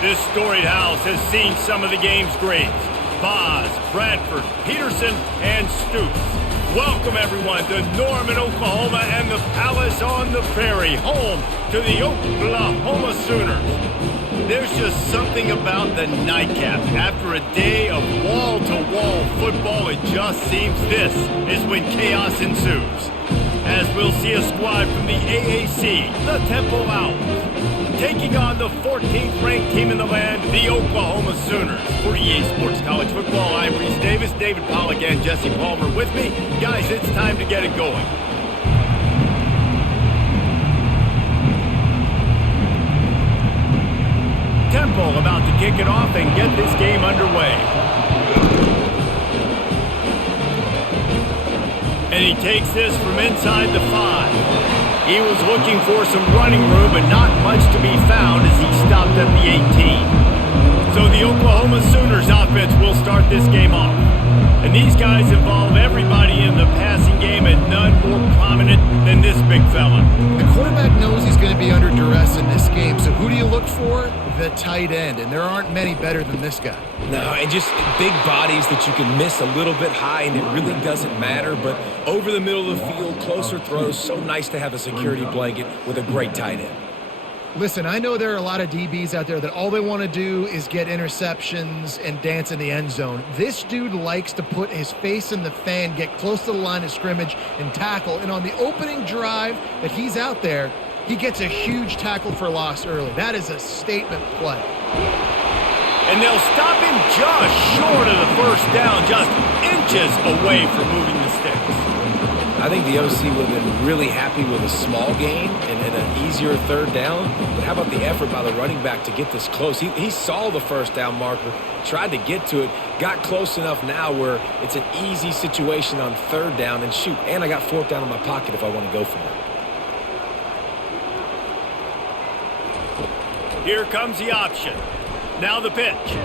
This storied house has seen some of the game's greats. Boz, Bradford, Peterson, and Stoops. Welcome, everyone, to Norman, Oklahoma, and the Palace on the Prairie, home to the Oklahoma Sooners. There's just something about the nightcap. After a day of wall-to-wall football, it just seems this is when chaos ensues. As we'll see a squad from the AAC, the Temple Owls, taking on the 14th ranked team in the land, the Oklahoma Sooners. For EA Sports College Football, I'm Reese Davis, David Pollack, and Jesse Palmer with me. Guys, it's time to get it going. Temple about to kick it off and get this game underway. And he takes this from inside the 5. He was looking for some running room, but not much to be found as he stopped at the 18. So the Oklahoma Sooners offense will start this game off. And these guys involve everybody in the passing game, and none more prominent than this big fella. The quarterback knows he's going to be under duress in this game, so who do you look for? The tight end, and there aren't many better than this guy. No, and just big bodies that you can miss a little bit high, and it really doesn't matter, but over the middle of the field, closer throws, so nice to have a security blanket with a great tight end. Listen, I know there are a lot of DBs out there that all they want to do is get interceptions and dance in the end zone. This dude likes to put his face in the fan, get close to the line of scrimmage, and tackle. And on the opening drive that he's out there, he gets a huge tackle for loss early. That is a statement play. And they'll stop him just short of the first down, just inches away from moving the sticks. I think the OC would have been really happy with a small gain and an easier third down. But how about the effort by the running back to get this close? He saw the first down marker, tried to get to it, got close enough now where it's an easy situation on third down. And shoot, and I got fourth down in my pocket if I want to go for it. Here comes the option. Now the pitch.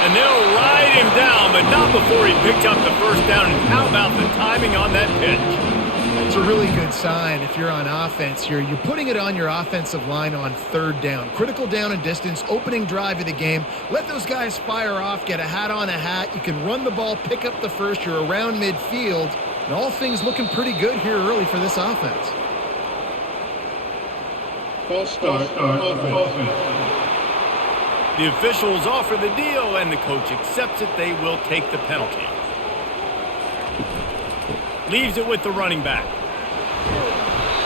And they'll ride him down, but not before he picked up the first down. And how about the timing on that pitch? It's a really good sign if you're on offense here. You're putting it on your offensive line on third down. Critical down and distance, opening drive of the game. Let those guys fire off, get a hat on a hat. You can run the ball, pick up the first. You're around midfield. And all things looking pretty good here early for this offense. False start offense. The officials offer the deal, and the coach accepts it. They will take the penalty. Leaves it with the running back.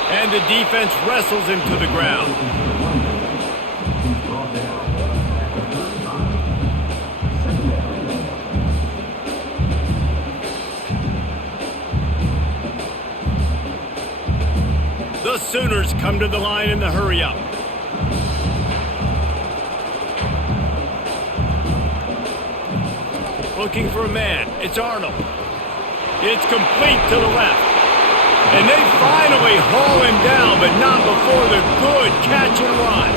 And the defense wrestles him to the ground. The Sooners come to the line in the hurry-up. Looking for a man. It's Arnold. It's complete to the left. And they finally haul him down, but not before the good catch and run.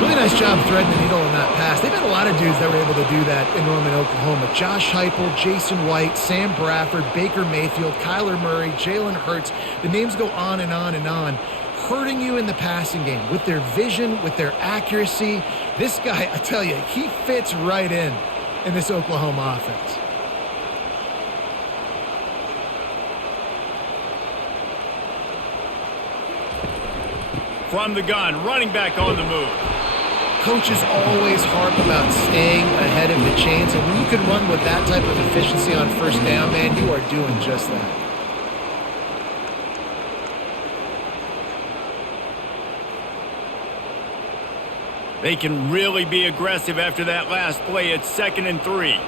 Really nice job threading the needle in that pass. They've had a lot of dudes that were able to do that in Norman, Oklahoma. Josh Heupel, Jason White, Sam Bradford, Baker Mayfield, Kyler Murray, Jalen Hurts. The names go on and on and on. Hurting you in the passing game with their vision, with their accuracy. This guy, I tell you, he fits right in this Oklahoma offense. From the gun, running back on the move. Coaches always harp about staying ahead of the chains, and when you can run with that type of efficiency on first down, man, you are doing just that. They can really be aggressive after that last play. It's 2nd and 3.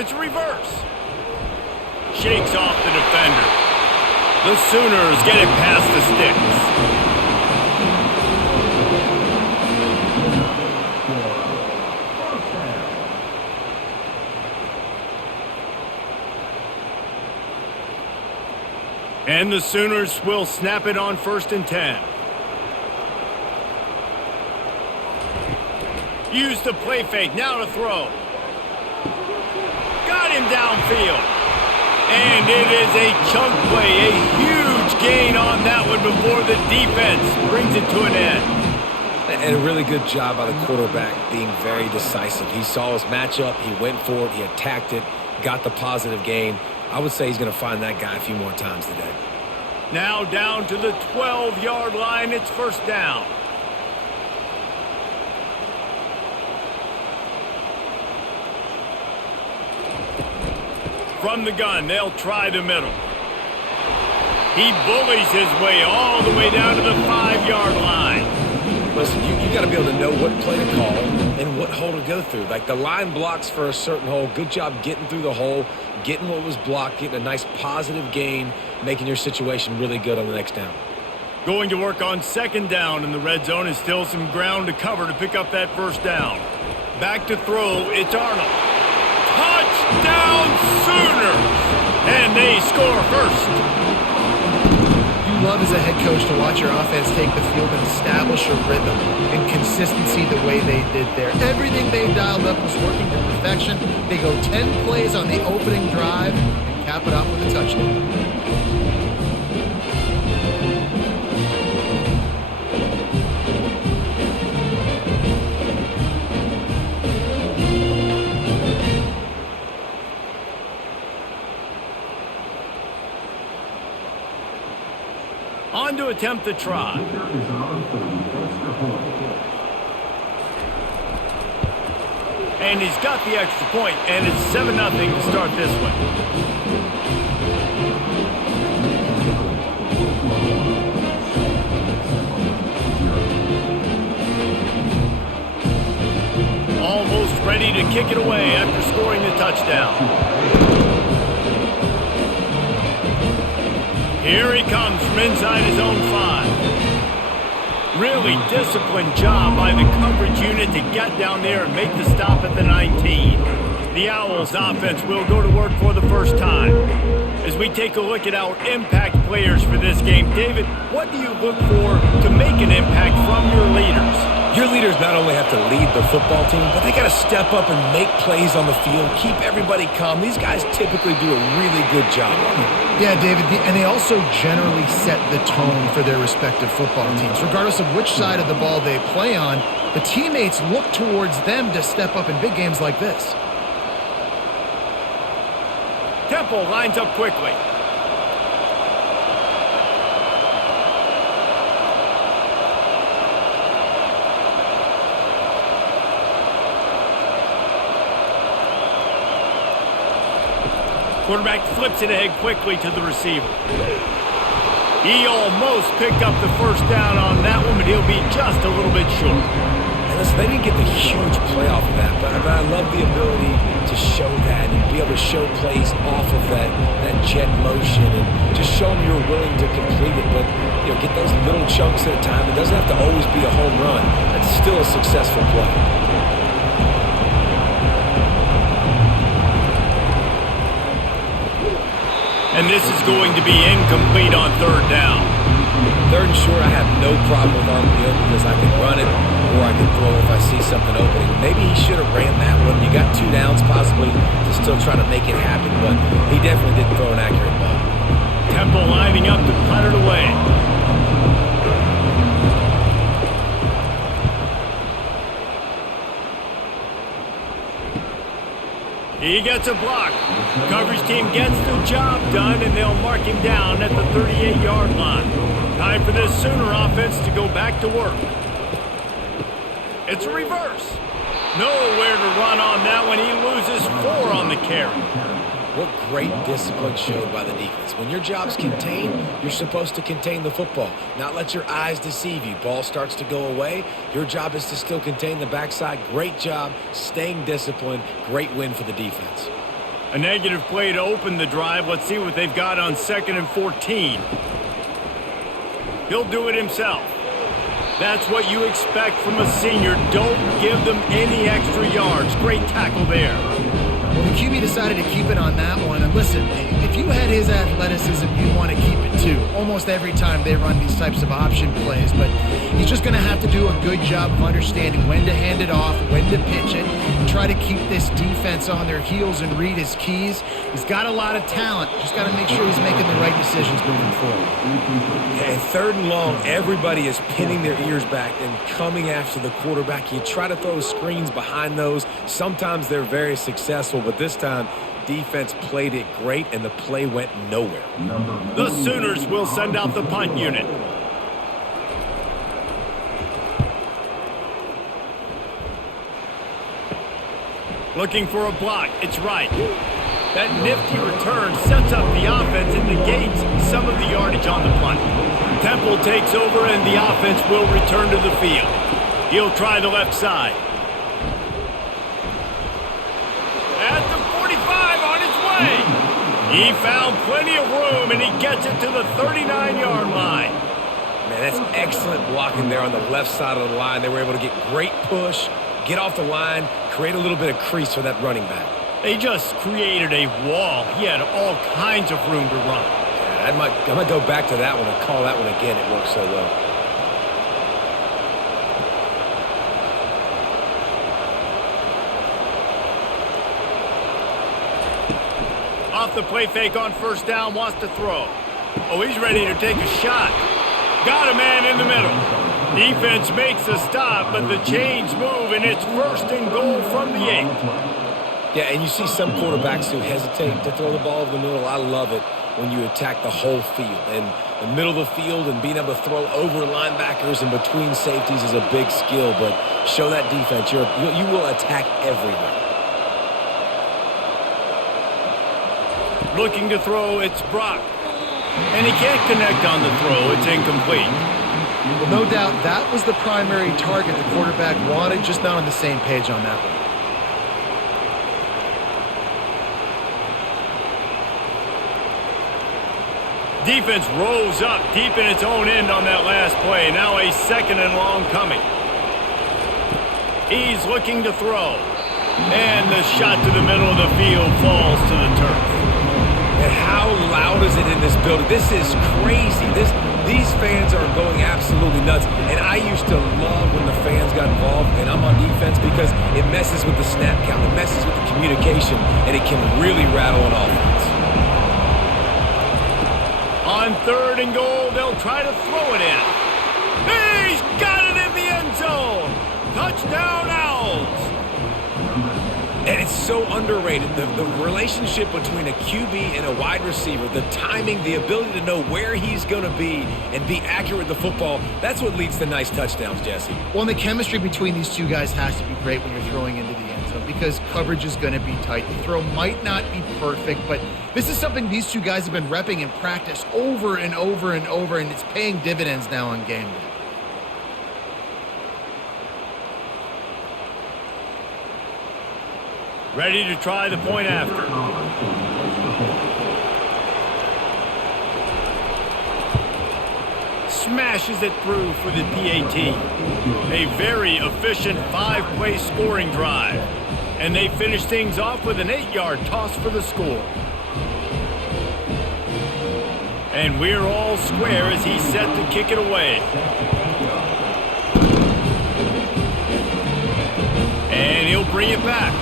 It's reverse. Shakes off the defender. The Sooners get it past the sticks. And the Sooners will snap it on 1st and 10. Use the play fake, now to throw. Got him downfield. And it is a chunk play, a huge gain on that one before the defense brings it to an end. And a really good job by the quarterback being very decisive. He saw his matchup, he went for it, he attacked it, got the positive gain. I would say he's going to find that guy a few more times today. Now down to the 12-yard line, it's first down. From the gun, they'll try the middle. He bullies his way all the way down to the 5-yard line. Listen, you got to be able to know what play to call and what hole to go through. Like the line blocks for a certain hole. Good job getting through the hole, getting what was blocked, getting a nice positive gain, making your situation really good on the next down. Going to work on second down in the red zone, is still some ground to cover to pick up that first down. Back to throw, it's Arnold. Touchdown Sooners! And they score first. You love as a head coach to watch your offense take the field and establish a rhythm and consistency the way they did there. Everything they dialed up was working to perfection. They go 10 plays on the opening drive and cap it off with a touchdown. On to attempt the try. And he's got the extra point, and it's 7-0 to start this one. Almost ready to kick it away after scoring the touchdown. Here he comes from inside his own 5. Really disciplined job by the coverage unit to get down there and make the stop at the 19. The Owls offense will go to work for the first time. As we take a look at our impact players for this game, David, what do you look for to make an impact from your leaders? Your leaders not only have to lead the football team, but they got to step up and make plays on the field, keep everybody calm. These guys typically do a really good job on it. Yeah, David, and they also generally set the tone for their respective football teams. Regardless of which side of the ball they play on, the teammates look towards them to step up in big games like this. Temple lines up quickly. Quarterback flips it ahead quickly to the receiver. He almost picked up the first down on that one, but he'll be just a little bit short. And listen, they didn't get the huge play off of that, but I love the ability to show that and be able to show plays off of that jet motion and just show them you're willing to complete it. But, get those little chunks at a time. It doesn't have to always be a home run. That's still a successful play. And this is going to be incomplete on third down. Third and short, I have no problem with RPO because I can run it or I can throw if I see something opening. Maybe he should have ran that one. You got 2 downs possibly to still try to make it happen, but he definitely didn't throw an accurate ball. Temple lining up to punt it away. He gets a block. Coverage team gets the job done, and they'll mark him down at the 38-yard line. Time for this Sooner offense to go back to work. It's a reverse. Nowhere to run on that one. He loses 4 on the carry. What great discipline showed by the defense. When your job's contained, you're supposed to contain the football, not let your eyes deceive you. Ball starts to go away. Your job is to still contain the backside. Great job, staying disciplined. Great win for the defense. A negative play to open the drive. Let's see what they've got on 2nd and 14. He'll do it himself. That's what you expect from a senior. Don't give them any extra yards. Great tackle there. Well, the QB decided to keep it on that one. And listen, if you had his athleticism, you'd want to keep it too. Almost every time they run these types of option plays. But he's just going to have to do a good job of understanding when to hand it off, when to pitch it, and try to keep this defense on their heels and read his keys. He's got a lot of talent. Just got to make sure he's making the right decisions moving forward. And third and long, everybody is pinning their ears back and coming after the quarterback. You try to throw screens behind those. Sometimes they're very successful, but this time, defense played it great, and the play went nowhere. The Sooners will send out the punt unit. Looking for a block. It's right. That nifty return sets up the offense and negates some of the yardage on the punt. Temple takes over, and the offense will return to the field. He'll try the left side. At the 45 on his way. He found plenty of room, and he gets it to the 39-yard line. Man, that's excellent blocking there on the left side of the line. They were able to get great push, get off the line, create a little bit of crease for that running back. They just created a wall. He had all kinds of room to run. Yeah, I might go back to that one and call that one again. It worked so well. Off the play fake on first down, wants to throw. Oh, he's ready to take a shot. Got a man in the middle. Defense makes a stop, but the chains move, and it's first and goal from the 8. Yeah, and you see some quarterbacks who hesitate to throw the ball over the middle. I love it when you attack the whole field. And the middle of the field and being able to throw over linebackers and between safeties is a big skill, but show that defense. You will attack everywhere. Looking to throw, it's Brock. And he can't connect on the throw. It's incomplete. Well, no doubt that was the primary target the quarterback wanted, just not on the same page on that one. Defense rolls up deep in its own end on that last play. Now a second and long coming. He's looking to throw. And the shot to the middle of the field falls to the turf. And how loud is it in this building? This is crazy. These fans are going absolutely nuts. And I used to love when the fans got involved, and I'm on defense, because it messes with the snap count. It messes with the communication, and it can really rattle an offense. On third and goal, they'll try to throw it in. He's got it in the end zone. Touchdown, Owls. And it's so underrated. The relationship between a QB and a wide receiver, the timing, the ability to know where he's going to be and be accurate with the football, that's what leads to nice touchdowns, Jesse. Well, and the chemistry between these two guys has to be great when you're throwing into the end zone, because coverage is going to be tight. The throw might not be perfect, but this is something these two guys have been repping in practice over and over and over, and it's paying dividends now on game day. Ready to try the point after. Smashes it through for the PAT. A very efficient 5-play scoring drive. And they finish things off with an 8-yard toss for the score. And we're all square as he's set to kick it away. And he'll bring it back.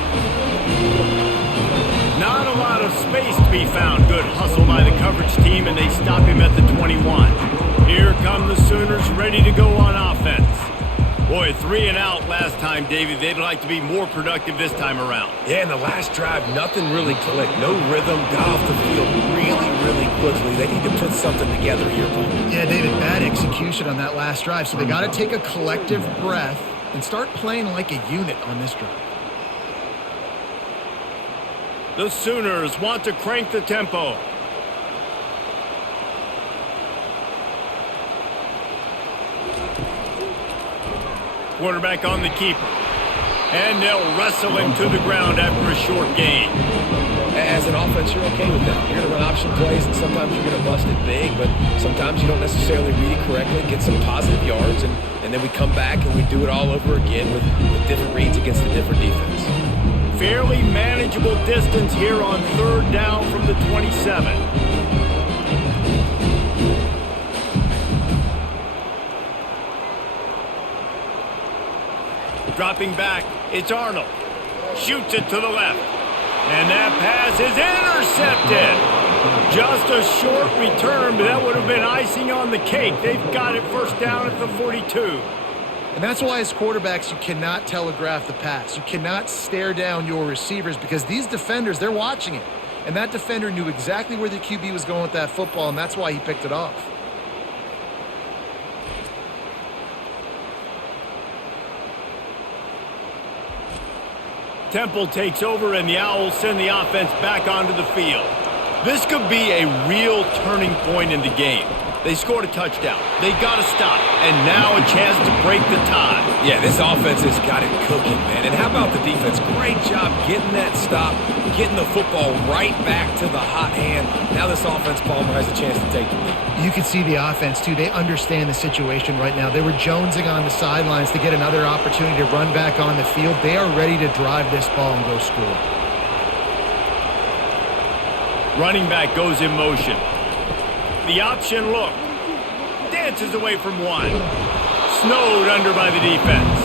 Not a lot of space to be found. Good hustle by the coverage team, and they stop him at the 21. Here come the Sooners ready to go on offense. Boy, 3 and out last time, David. They'd like to be more productive this time around. Yeah, in the last drive, nothing really clicked. No rhythm, got off the field really, really quickly. They need to put something together here. Yeah, David, bad execution on that last drive, so they got to take a collective breath and start playing like a unit on this drive. The Sooners want to crank the tempo. Quarterback on the keeper. And they'll wrestle him to the ground after a short gain. As an offense, you're okay with that. You're going to run option plays, and sometimes you're going to bust it big, but sometimes you don't necessarily read it correctly, get some positive yards, and then we come back and we do it all over again with different reads against a different defense. Fairly manageable distance here on 3rd down from the 27. Dropping back, it's Arnold. Shoots it to the left. And that pass is intercepted. Just a short return, but that would have been icing on the cake. They've got it 1st down at the 42. And that's why as quarterbacks, you cannot telegraph the pass. You cannot stare down your receivers because these defenders, they're watching it. And that defender knew exactly where the QB was going with that football, and that's why he picked it off. Temple takes over, and the Owls send the offense back onto the field. This could be a real turning point in the game. They scored a touchdown. They got to stop. And now a chance to break the tie. Yeah, this offense has got it cooking, man. And how about the defense? Great job getting that stop, getting the football right back to the hot hand. Now this offense, Palmer, has a chance to take the lead. You can see the offense, too. They understand the situation right now. They were jonesing on the sidelines to get another opportunity to run back on the field. They are ready to drive this ball and go score. Running back goes in motion. The option look. Dances away from one. Snowed under by the defense.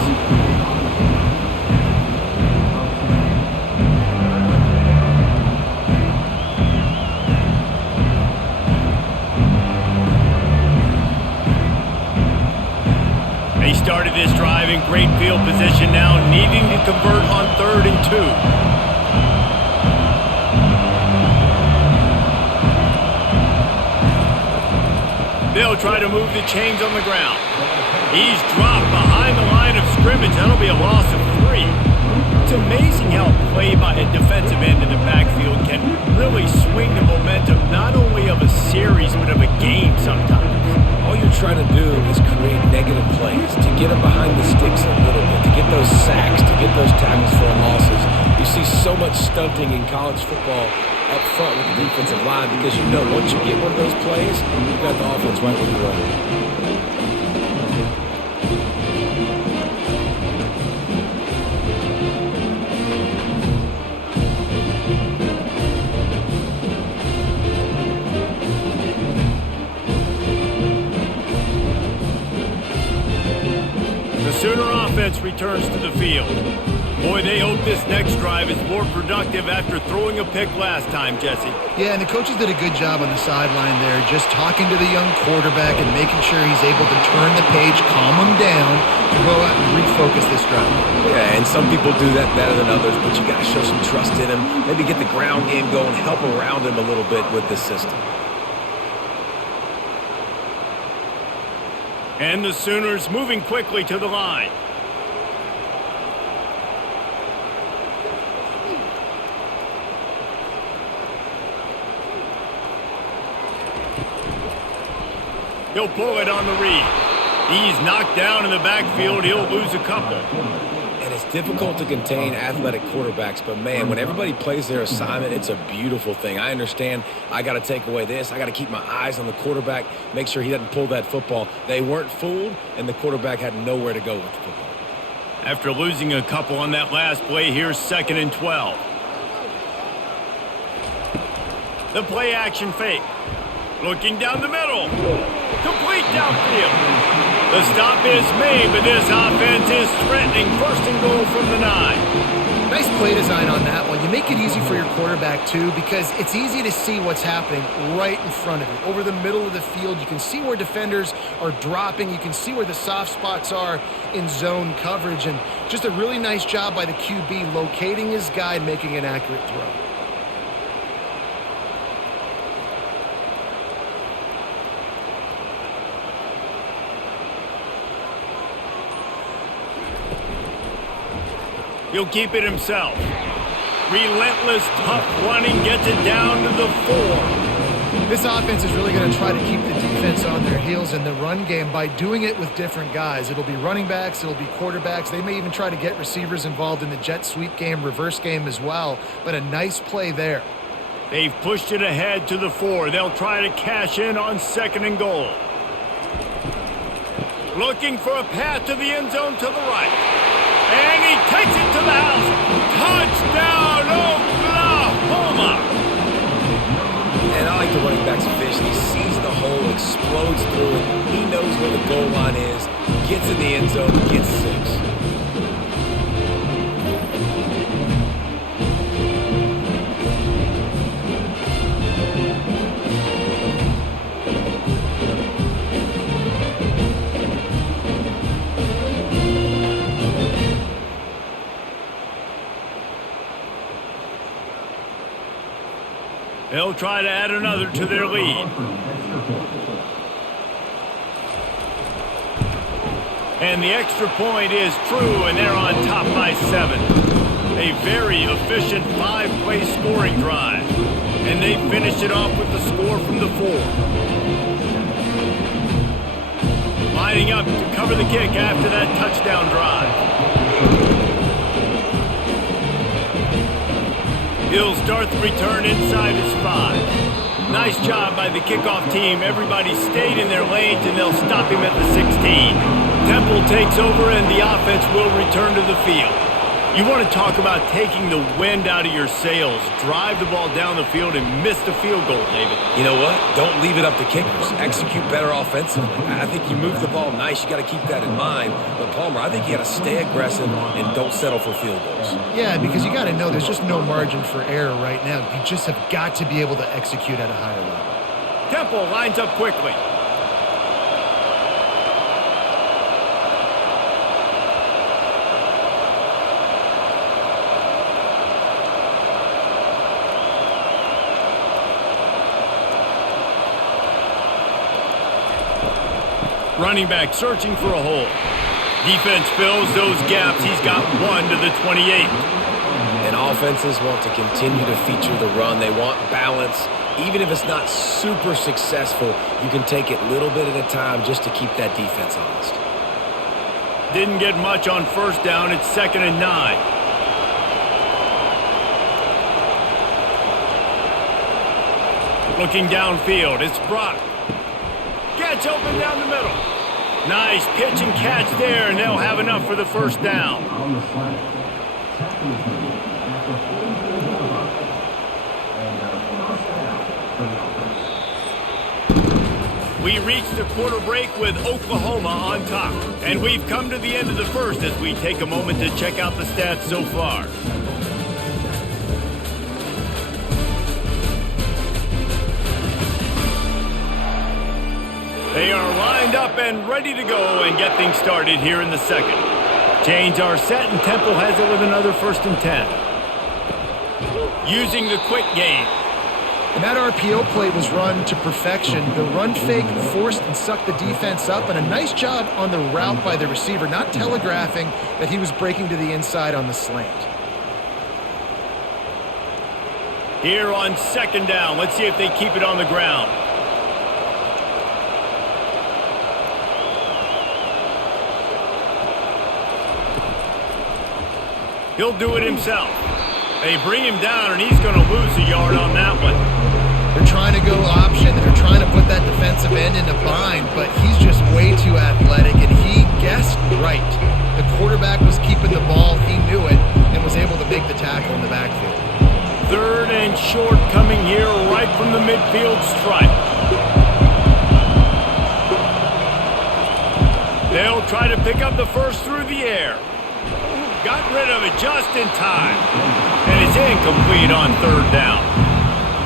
They started this drive in great field position now, needing to convert on 3rd and 2. They'll try to move the chains on the ground. He's dropped behind the line of scrimmage. That'll be a loss of 3. It's amazing how play by a defensive end in the backfield can really swing the momentum not only of a series but of a game sometimes. All you're trying to do is create negative plays, to get them behind the sticks a little bit, to get those sacks, to get those tackles for losses. You see so much stunting in college football up front with the defensive line because you know once you get one of those plays, you've got the offense right where you are. The Sooner offense returns to the field. Boy, they hope this next drive is more productive after throwing a pick last time, Jesse. Yeah, and the coaches did a good job on the sideline there, just talking to the young quarterback and making sure he's able to turn the page, calm him down, to go out and refocus this drive. Yeah, and some people do that better than others, but you got to show some trust in him. Maybe get the ground game going, help around him a little bit with this system. And the Sooners moving quickly to the line. He'll pull it on the read. He's knocked down in the backfield. He'll lose a couple. And it's difficult to contain athletic quarterbacks, but man, when everybody plays their assignment, it's a beautiful thing. I understand I got to take away this. I got to keep my eyes on the quarterback, make sure he doesn't pull that football. They weren't fooled, and the quarterback had nowhere to go with the football. After losing a couple on that last play, here's 2nd and 12. The play action fake. Looking down the middle. Complete downfield. The stop is made, but this offense is threatening 1st and goal from the 9. Nice play design on that one. You make it easy for your quarterback, too, because it's easy to see what's happening right in front of you. Over the middle of the field, you can see where defenders are dropping. You can see where the soft spots are in zone coverage. And just a really nice job by the QB locating his guy and making an accurate throw. He'll keep it himself. Relentless, tough running gets it down to the 4. This offense is really going to try to keep the defense on their heels in the run game by doing it with different guys. It'll be running backs, it'll be quarterbacks. They may even try to get receivers involved in the jet sweep game, reverse game as well. But a nice play there. They've pushed it ahead to the 4. They'll try to cash in on 2nd and goal. Looking for a path to the end zone to the right. And he takes it to the house. Touchdown, Oklahoma! And I like the running back's vision. He sees the hole, explodes through it. He knows where the goal line is, gets in the end zone, gets 6. They'll try to add another to their lead. And the extra point is true, and they're on top by 7. A very efficient 5-play scoring drive. And they finish it off with the score from the 4. Lining up to cover the kick after that touchdown drive. He'll start the return inside his 5. Nice job by the kickoff team. Everybody stayed in their lanes, and they'll stop him at the 16. Temple takes over, and the offense will return to the field. You want to talk about taking the wind out of your sails. Drive the ball down the field and miss the field goal, David. You know what? Don't leave it up to kickers. Execute better offensively. I think you move the ball nice. You got to keep that in mind. But, Palmer, I think you got to stay aggressive and don't settle for field goals. Yeah, because you got to know there's just no margin for error right now. You just have got to be able to execute at a higher level. Temple lines up quickly. Running back searching for a hole. Defense fills those gaps. He's got 1 to the 28. And offenses want to continue to feature the run. They want balance. Even if it's not super successful, you can take it little bit at a time just to keep that defense honest. Didn't get much on first down. It's 2nd and 9. Looking downfield, it's Brock. Gets open down the middle. Nice pitch and catch there, and they'll have enough for the first down. We reach the quarter break with Oklahoma on top. And we've come to the end of the first as we take a moment to check out the stats so far. They are lined up and ready to go and get things started here in the second. Chains are set and Temple has it with another 1st and 10. Using the quick game. And that RPO play was run to perfection. The run fake forced and sucked the defense up, and a nice job on the route by the receiver, not telegraphing that he was breaking to the inside on the slant. Here on 2nd down, let's see if they keep it on the ground. He'll do it himself. They bring him down, and he's going to lose a yard on that one. They're trying to go option. They're trying to put that defensive end in a bind, but he's just way too athletic, and he guessed right. The quarterback was keeping the ball. He knew it and was able to make the tackle in the backfield. 3rd and short coming here right from the midfield stripe. They'll try to pick up the first through the air. Got rid of it just in time. And it's incomplete on 3rd down.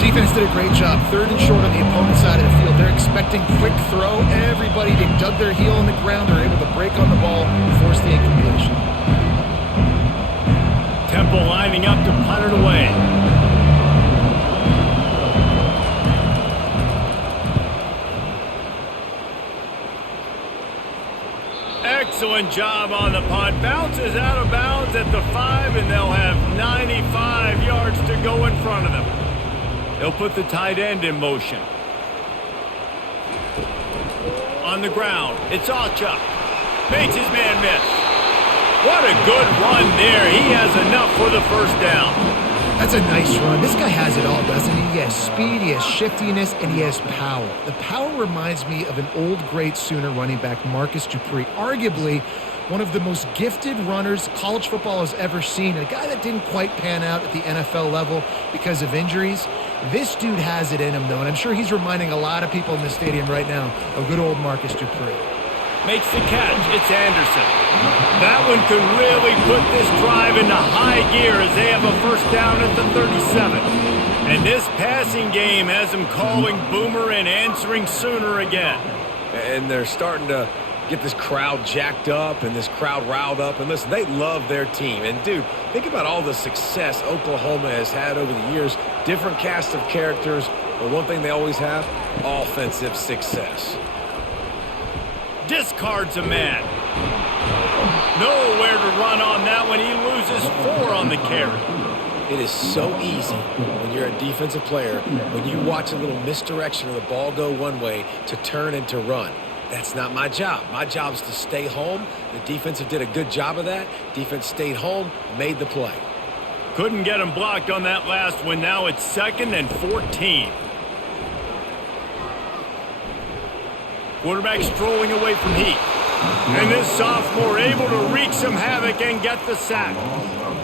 Defense did a great job. 3rd and short on the opponent's side of the field. They're expecting quick throw. Everybody, they dug their heel in the ground. They're able to break on the ball and force the incompletion. Temple lining up to punt it away. Excellent job on the punt. Bounces out of bounds at the 5, and they'll have 95 yards to go in front of them. They'll put the tight end in motion. On the ground, it's Alchuk. Makes his man miss. What a good run there. He has enough for the first down. That's a nice run. This guy has it all, doesn't he? He has speed, he has shiftiness, and he has power. The power reminds me of an old great Sooner running back, Marcus Dupree. Arguably one of the most gifted runners college football has ever seen, a guy that didn't quite pan out at the NFL level because of injuries. This dude has it in him, though, and I'm sure he's reminding a lot of people in the stadium right now of good old Marcus Dupree. Makes the catch. It's Anderson. That one could really put this drive into high gear as they have a first down at the 37. And this passing game has them calling Boomer and answering Sooner again. And they're starting to get this crowd jacked up and this crowd riled up. And listen, they love their team. And, dude, think about all the success Oklahoma has had over the years. Different cast of characters. But one thing they always have, offensive success. Discards a man. Nowhere to run on that one. He loses 4 on the carry. It is so easy when you're a defensive player, when you watch a little misdirection of the ball go one way, to turn and to run. That's not my job. My job is to stay home. The defensive did a good job of that. Defense stayed home, made the play. Couldn't get him blocked on that last one. Now it's 2nd and 14. Quarterback strolling away from Heat. And this sophomore able to wreak some havoc and get the sack.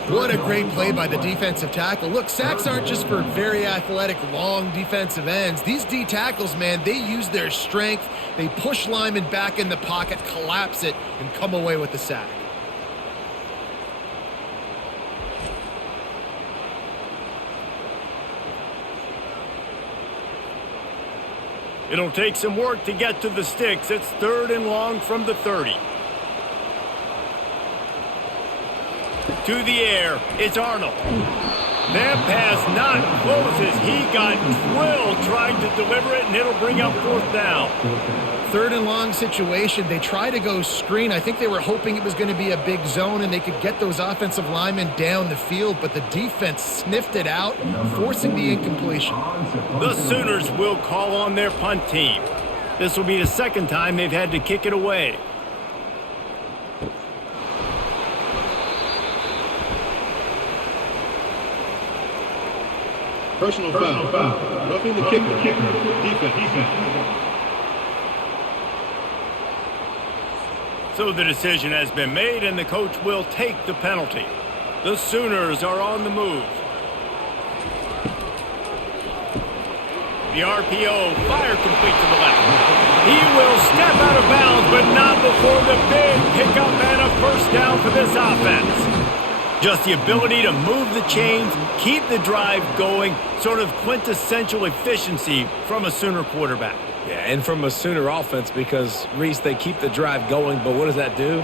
What a great play by the defensive tackle. Look, sacks aren't just for very athletic, long defensive ends. These D tackles, man, they use their strength. They push linemen back in the pocket, collapse it, and come away with the sack. It'll take some work to get to the sticks. It's 3rd and long from the 30. To the air, it's Arnold. That pass not close as he got drilled trying to deliver it, and it'll bring up 4th down. 3rd and long situation. They try to go screen. I think they were hoping it was going to be a big zone and they could get those offensive linemen down the field, but the defense sniffed it out, forcing the incompletion. The Sooners will call on their punt team. This will be the 2nd time they've had to kick it away. Personal foul. Roughing the kicker. Defense. So the decision has been made, and the coach will take the penalty. The Sooners are on the move. The RPO, fire complete to the left. He will step out of bounds, but not before the big pickup and a first down for this offense. Just the ability to move the chains, keep the drive going, sort of quintessential efficiency from a Sooner quarterback. Yeah, and from a Sooner offense, because, Reese, they keep the drive going, but what does that do?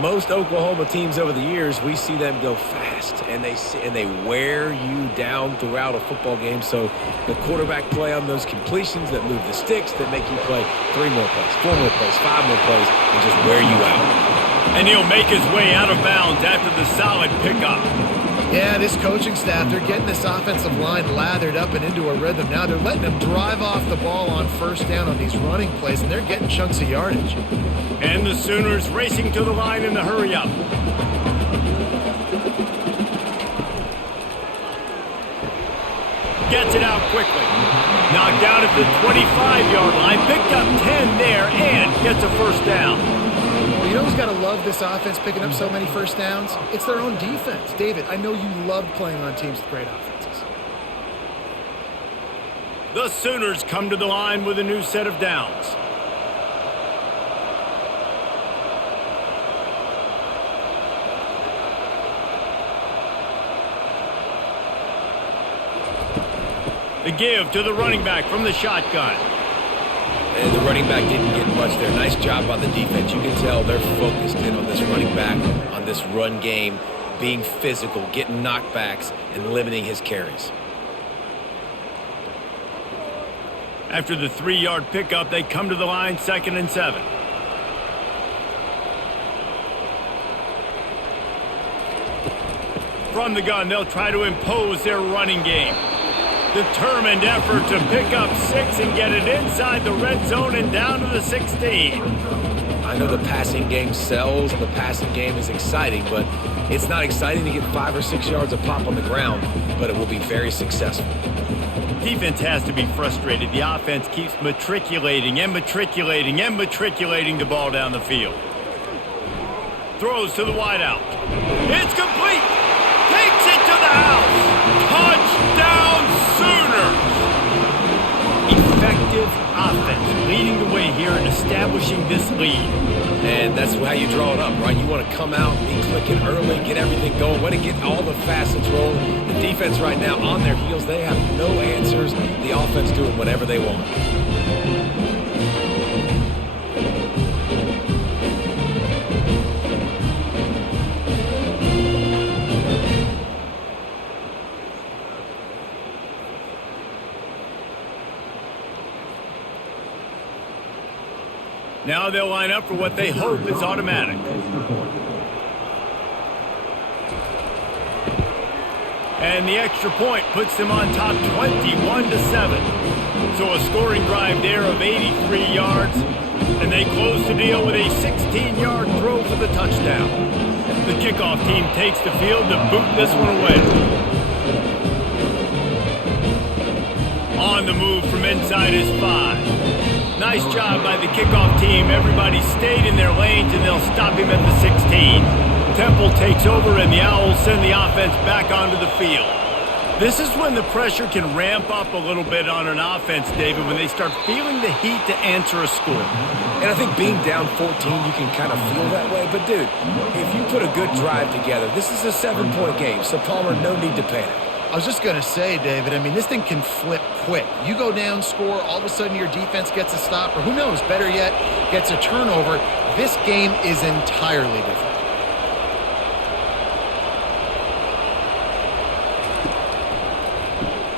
Most Oklahoma teams over the years, we see them go fast, and they wear you down throughout a football game. So the quarterback play on those completions that move the sticks, that make you play 3 more plays, 4 more plays, 5 more plays, and just wear you out. And he'll make his way out of bounds after the solid pickup. Yeah, this coaching staff, they're getting this offensive line lathered up and into a rhythm. Now they're letting them drive off the ball on first down on these running plays, and they're getting chunks of yardage. And the Sooners racing to the line in the hurry-up. Gets it out quickly. Knocked out at the 25-yard line. Picked up 10 there and gets a first down. Well, you know who's got to love this offense picking up so many first downs? It's their own defense. David, I know you love playing on teams with great offenses. The Sooners come to the line with a new set of downs. The give to the running back from the shotgun. And the running back didn't get much there. Nice job by the defense. You can tell they're focused in on this running back, on this run game, being physical, getting knockbacks, and limiting his carries. After the 3-yard pickup, they come to the line 2nd and 7. From the gun, they'll try to impose their running game. Determined effort to pick up 6 and get it inside the red zone and down to the 16. I know the passing game sells, the passing game is exciting, but it's not exciting to get 5 or 6 yards of pop on the ground, but it will be very successful. Defense has to be frustrated. The offense keeps matriculating and matriculating and matriculating the ball down the field. Throws to the wideout. It's complete. Takes it to the house. Touchdown Sooners. Effective offense leading the way here and establishing this lead. And that's how you draw it up, right? You want to come out, be clicking early, get everything going, want to get all the facets rolling. The defense right now on their heels, they have no answers. The offense doing whatever they want. Now they'll line up for what they hope is automatic. And the extra point puts them on top 21-7. So a scoring drive there of 83 yards. And they close the deal with a 16-yard throw for the touchdown. The kickoff team takes the field to boot this one away. On the move from inside is 5. Nice job by the kickoff team. Everybody stayed in their lanes, and they'll stop him at the 16. Temple takes over, and the Owls send the offense back onto the field. This is when the pressure can ramp up a little bit on an offense, David, when they start feeling the heat to answer a score. And I think being down 14, you can kind of feel that way. But, dude, if you put a good drive together, this is a 7-point game, so Palmer, no need to panic. I was just going to say, David, I mean, this thing can flip quick. You go down, score, all of a sudden your defense gets a stop, or who knows, better yet, gets a turnover. This game is entirely different.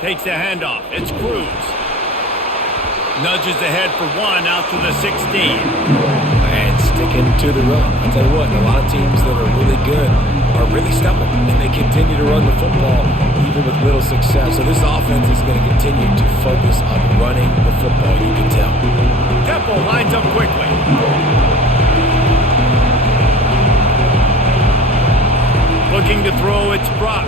Takes the handoff. It's Cruz. Nudges ahead for 1 out to the 16. And sticking to the run. I'll tell you what, a lot of teams that are really good are really stubborn, and they continue to run the football even with little success. So this offense is going to continue to focus on running the football, you can tell. Temple lines up quickly. Looking to throw, it's Brock.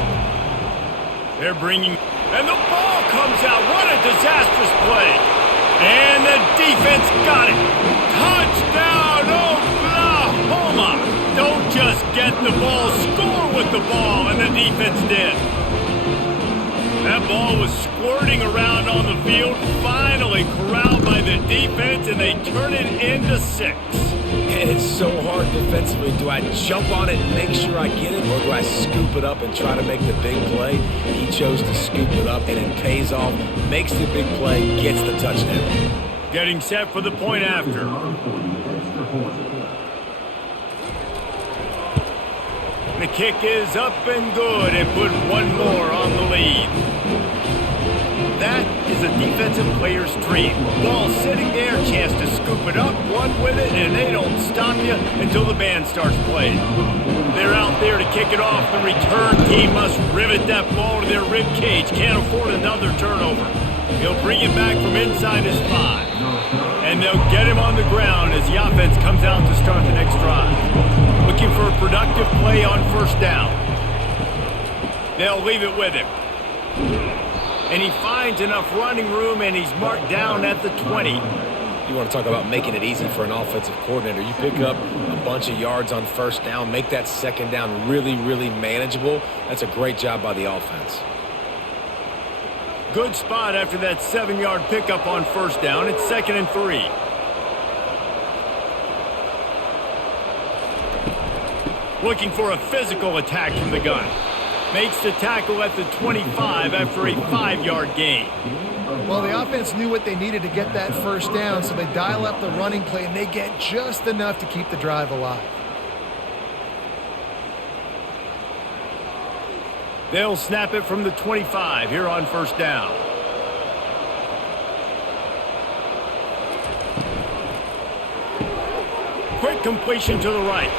They're bringing, and the ball comes out. What a disastrous play. And the defense got it. Touchdown, Oklahoma. Don't just get the ball, score with the ball, and the defense did. That ball was squirting around on the field, finally corralled by the defense, and they turn it into 6. And it's so hard defensively. Do I jump on it and make sure I get it, or do I scoop it up and try to make the big play? He chose to scoop it up, and it pays off, makes the big play, gets the touchdown. Getting set for the point after. The kick is up and good and put one more on the lead. That is a defensive player's dream. Ball sitting there, chance to scoop it up, run with it, and they don't stop you until the band starts playing. They're out there to kick it off. The return team must rivet that ball to their rib cage. Can't afford another turnover. He'll bring it back from inside his 5. And they'll get him on the ground as the offense comes out to start the next drive. Looking for a productive play on first down. They'll leave it with him. And he finds enough running room, and he's marked down at the 20. You want to talk about making it easy for an offensive coordinator. You pick up a bunch of yards on first down, make that second down really, really manageable. That's a great job by the offense. Good spot after that 7-yard pickup on first down. It's 2nd and 3. Looking for a physical attack from the gun. Makes the tackle at the 25 after a 5-yard gain. Well, the offense knew what they needed to get that first down, so they dial up the running play, and they get just enough to keep the drive alive. They'll snap it from the 25 here on first down. Quick completion to the right.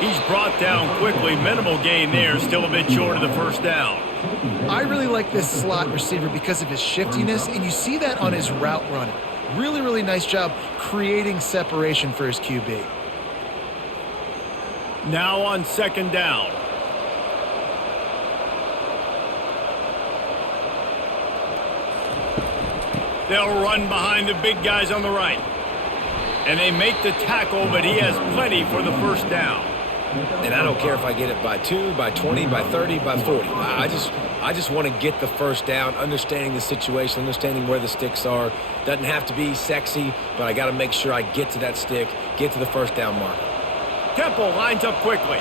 He's brought down quickly. Minimal gain there. Still a bit short of the first down. I really like this slot receiver because of his shiftiness, and you see that on his route running. Really, really nice job creating separation for his QB. Now on second down. They'll run behind the big guys on the right. And they make the tackle, but he has plenty for the first down. And I don't care if I get it by 2, by 20, by 30, by 40. I just want to get the first down, understanding the situation, understanding where the sticks are. Doesn't have to be sexy, but I got to make sure I get to that stick, get to the first down marker. Temple lines up quickly.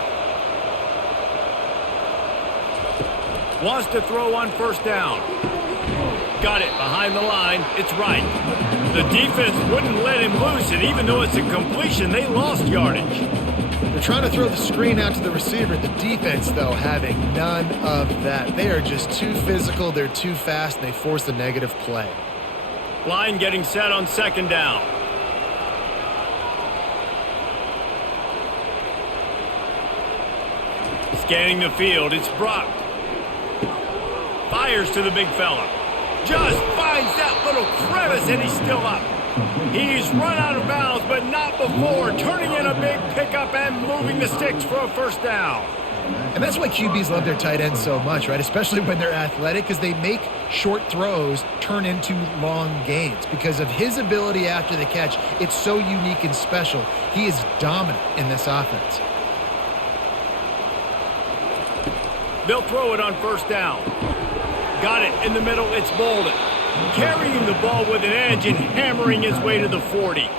Wants to throw on first down. Got it behind the line. It's right. The defense wouldn't let him loose, and even though it's a completion, they lost yardage. They're trying to throw the screen out to the receiver. The defense, though, having none of that. They are just too physical. They're too fast, and they force a negative play. Line getting set on second down. Scanning the field. It's Brock. Fires to the big fella. Just finds that little crevice, and he's still up. He's run out of bounds, but not before turning in a big pickup and moving the sticks for a first down. And that's why QBs love their tight ends so much, right? Especially when they're athletic, because they make short throws turn into long gains. Because of his ability after the catch, it's so unique and special. He is dominant in this offense. They'll throw it on first down. Got it in the middle. It's Bolden. Carrying the ball with an edge and hammering his way to the 40.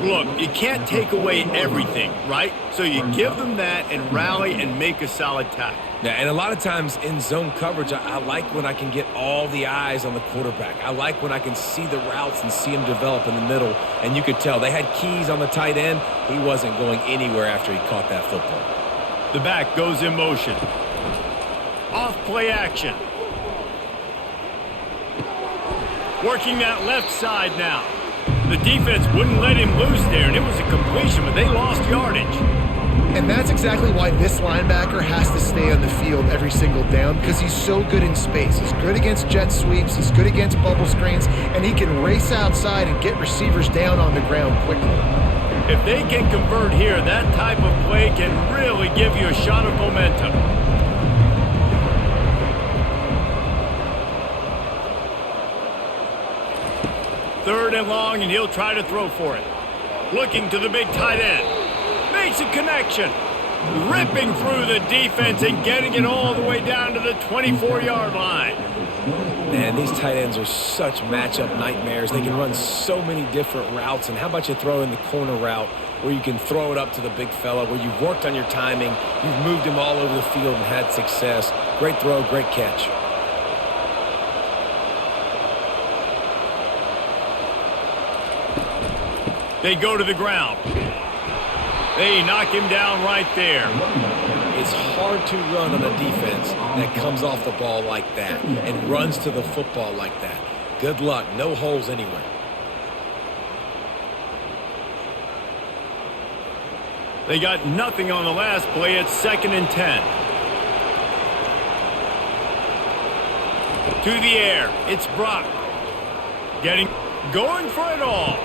Look, you can't take away everything, right? So you give them that and rally and make a solid tackle. Yeah, and a lot of times in zone coverage, I like when I can get all the eyes on the quarterback. I like when I can see the routes and see him develop in the middle. And you could tell they had keys on the tight end. He wasn't going anywhere after he caught that football. The back goes in motion. Off play action. Working that left side now. The defense wouldn't let him loose there, and it was a completion, but they lost yardage. And that's exactly why this linebacker has to stay on the field every single down, because he's so good in space. He's good against jet sweeps, he's good against bubble screens, and he can race outside and get receivers down on the ground quickly. If they can convert here, that type of play can really give you a shot of momentum. Third and long, and he'll try to throw for it. Looking to the big tight end. Makes a connection. Ripping through the defense and getting it all the way down to the 24-yard line. Man, these tight ends are such matchup nightmares. They can run so many different routes. And how about you throw in the corner route where you can throw it up to the big fella, where you've worked on your timing, you've moved him all over the field and had success. Great throw, great catch. They go to the ground. They knock him down right there. It's hard to run on a defense that comes off the ball like that and runs to the football like that. Good luck. No holes anywhere. They got nothing on the last play. It's 2nd and 10. To the air. It's Brock. Going for it all.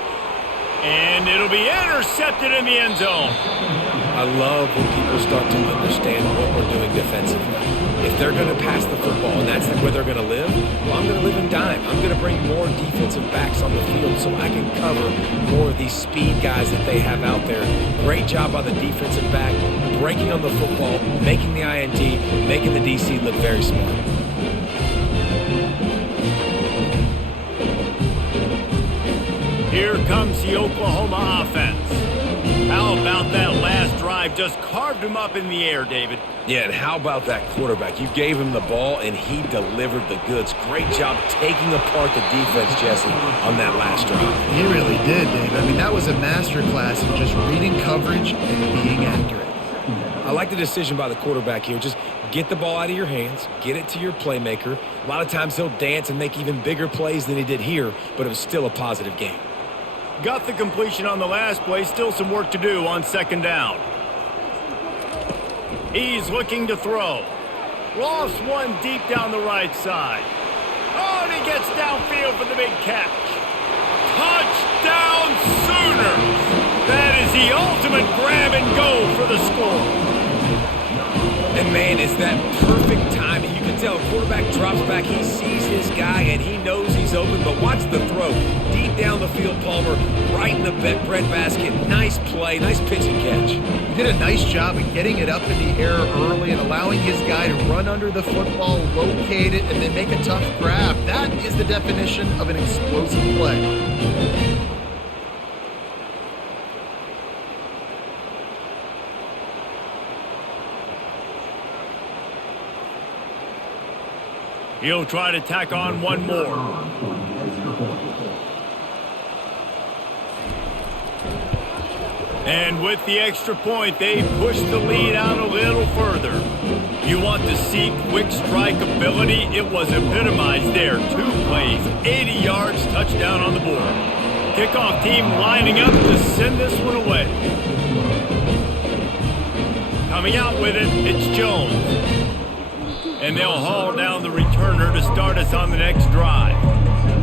And it'll be intercepted in the end zone. I love when people start to understand what we're doing defensively. If they're going to pass the football and that's where they're going to live, well, I'm going to live in dime. I'm going to bring more defensive backs on the field so I can cover more of these speed guys that they have out there. Great job by the defensive back, breaking on the football, making the INT, making the DC look very smart. Here comes the Oklahoma offense. How about that last drive? Just carved him up in the air, David. Yeah, and how about that quarterback? You gave him the ball, and he delivered the goods. Great job taking apart the defense, Jesse, on that last drive. He really did, Dave. I mean, that was a masterclass in just reading coverage and being accurate. I like the decision by the quarterback here. Just get the ball out of your hands, get it to your playmaker. A lot of times he'll dance and make even bigger plays than he did here, but it was still a positive game. Got the completion on the last play. Still some work to do on 2nd down. He's looking to throw. Lost one deep down the right side. Oh, and he gets downfield for the big catch. Touchdown Sooners! That is the ultimate grab and go for the score. And man, is that perfect timing. You can tell quarterback drops back. He sees his guy, and he knows he's open. But watch the throw. Deep down the field, Palmer, right in the breadbasket. Nice play, nice pitch and catch. He did a nice job of getting it up in the air early and allowing his guy to run under the football, locate it, and then make a tough grab. That is the definition of an explosive play. He'll try to tack on one more. And with the extra point, they push the lead out a little further. You want to see quick strike ability? It was epitomized there. 2 plays, 80 yards, touchdown on the board. Kickoff team lining up to send this one away. Coming out with it, it's Jones. And they'll haul down the returner to start us on the next drive.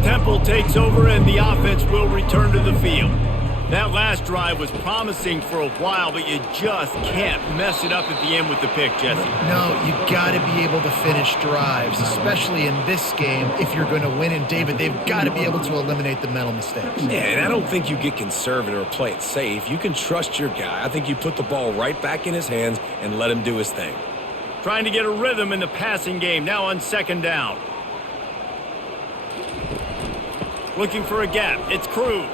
Temple takes over and the offense will return to the field. That last drive was promising for a while, but you just can't mess it up at the end with the pick, Jesse. No, you got to be able to finish drives, especially in this game. If you're going to win, and David, they've got to be able to eliminate the mental mistakes. Yeah, and I don't think you get conservative or play it safe. You can trust your guy. I think you put the ball right back in his hands and let him do his thing. Trying to get a rhythm in the passing game, now on second down. Looking for a gap, it's Cruz.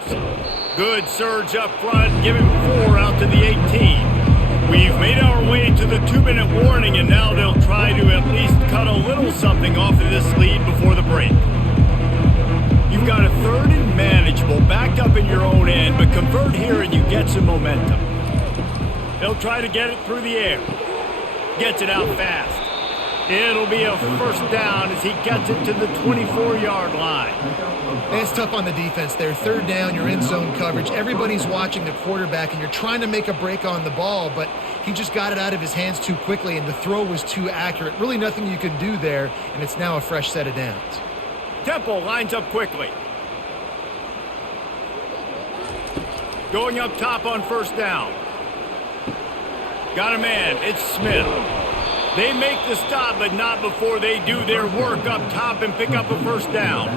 Good surge up front, giving 4 out to the 18. We've made our way to the 2-minute warning, and now they'll try to at least cut a little something off of this lead before the break. You've got a 3rd and manageable, backed up in your own end, but convert here and you get some momentum. They'll try to get it through the air. Gets it out fast. It'll be a first down as he gets it to the 24-yard line. And it's tough on the defense there. 3rd down, you're in zone coverage. Everybody's watching the quarterback, and you're trying to make a break on the ball, but he just got it out of his hands too quickly, and the throw was too accurate. Really nothing you can do there, and it's now a fresh set of downs. Temple lines up quickly. Going up top on first down. Got a man. It's Smith. They make the stop, but not before they do their work up top and pick up a first down.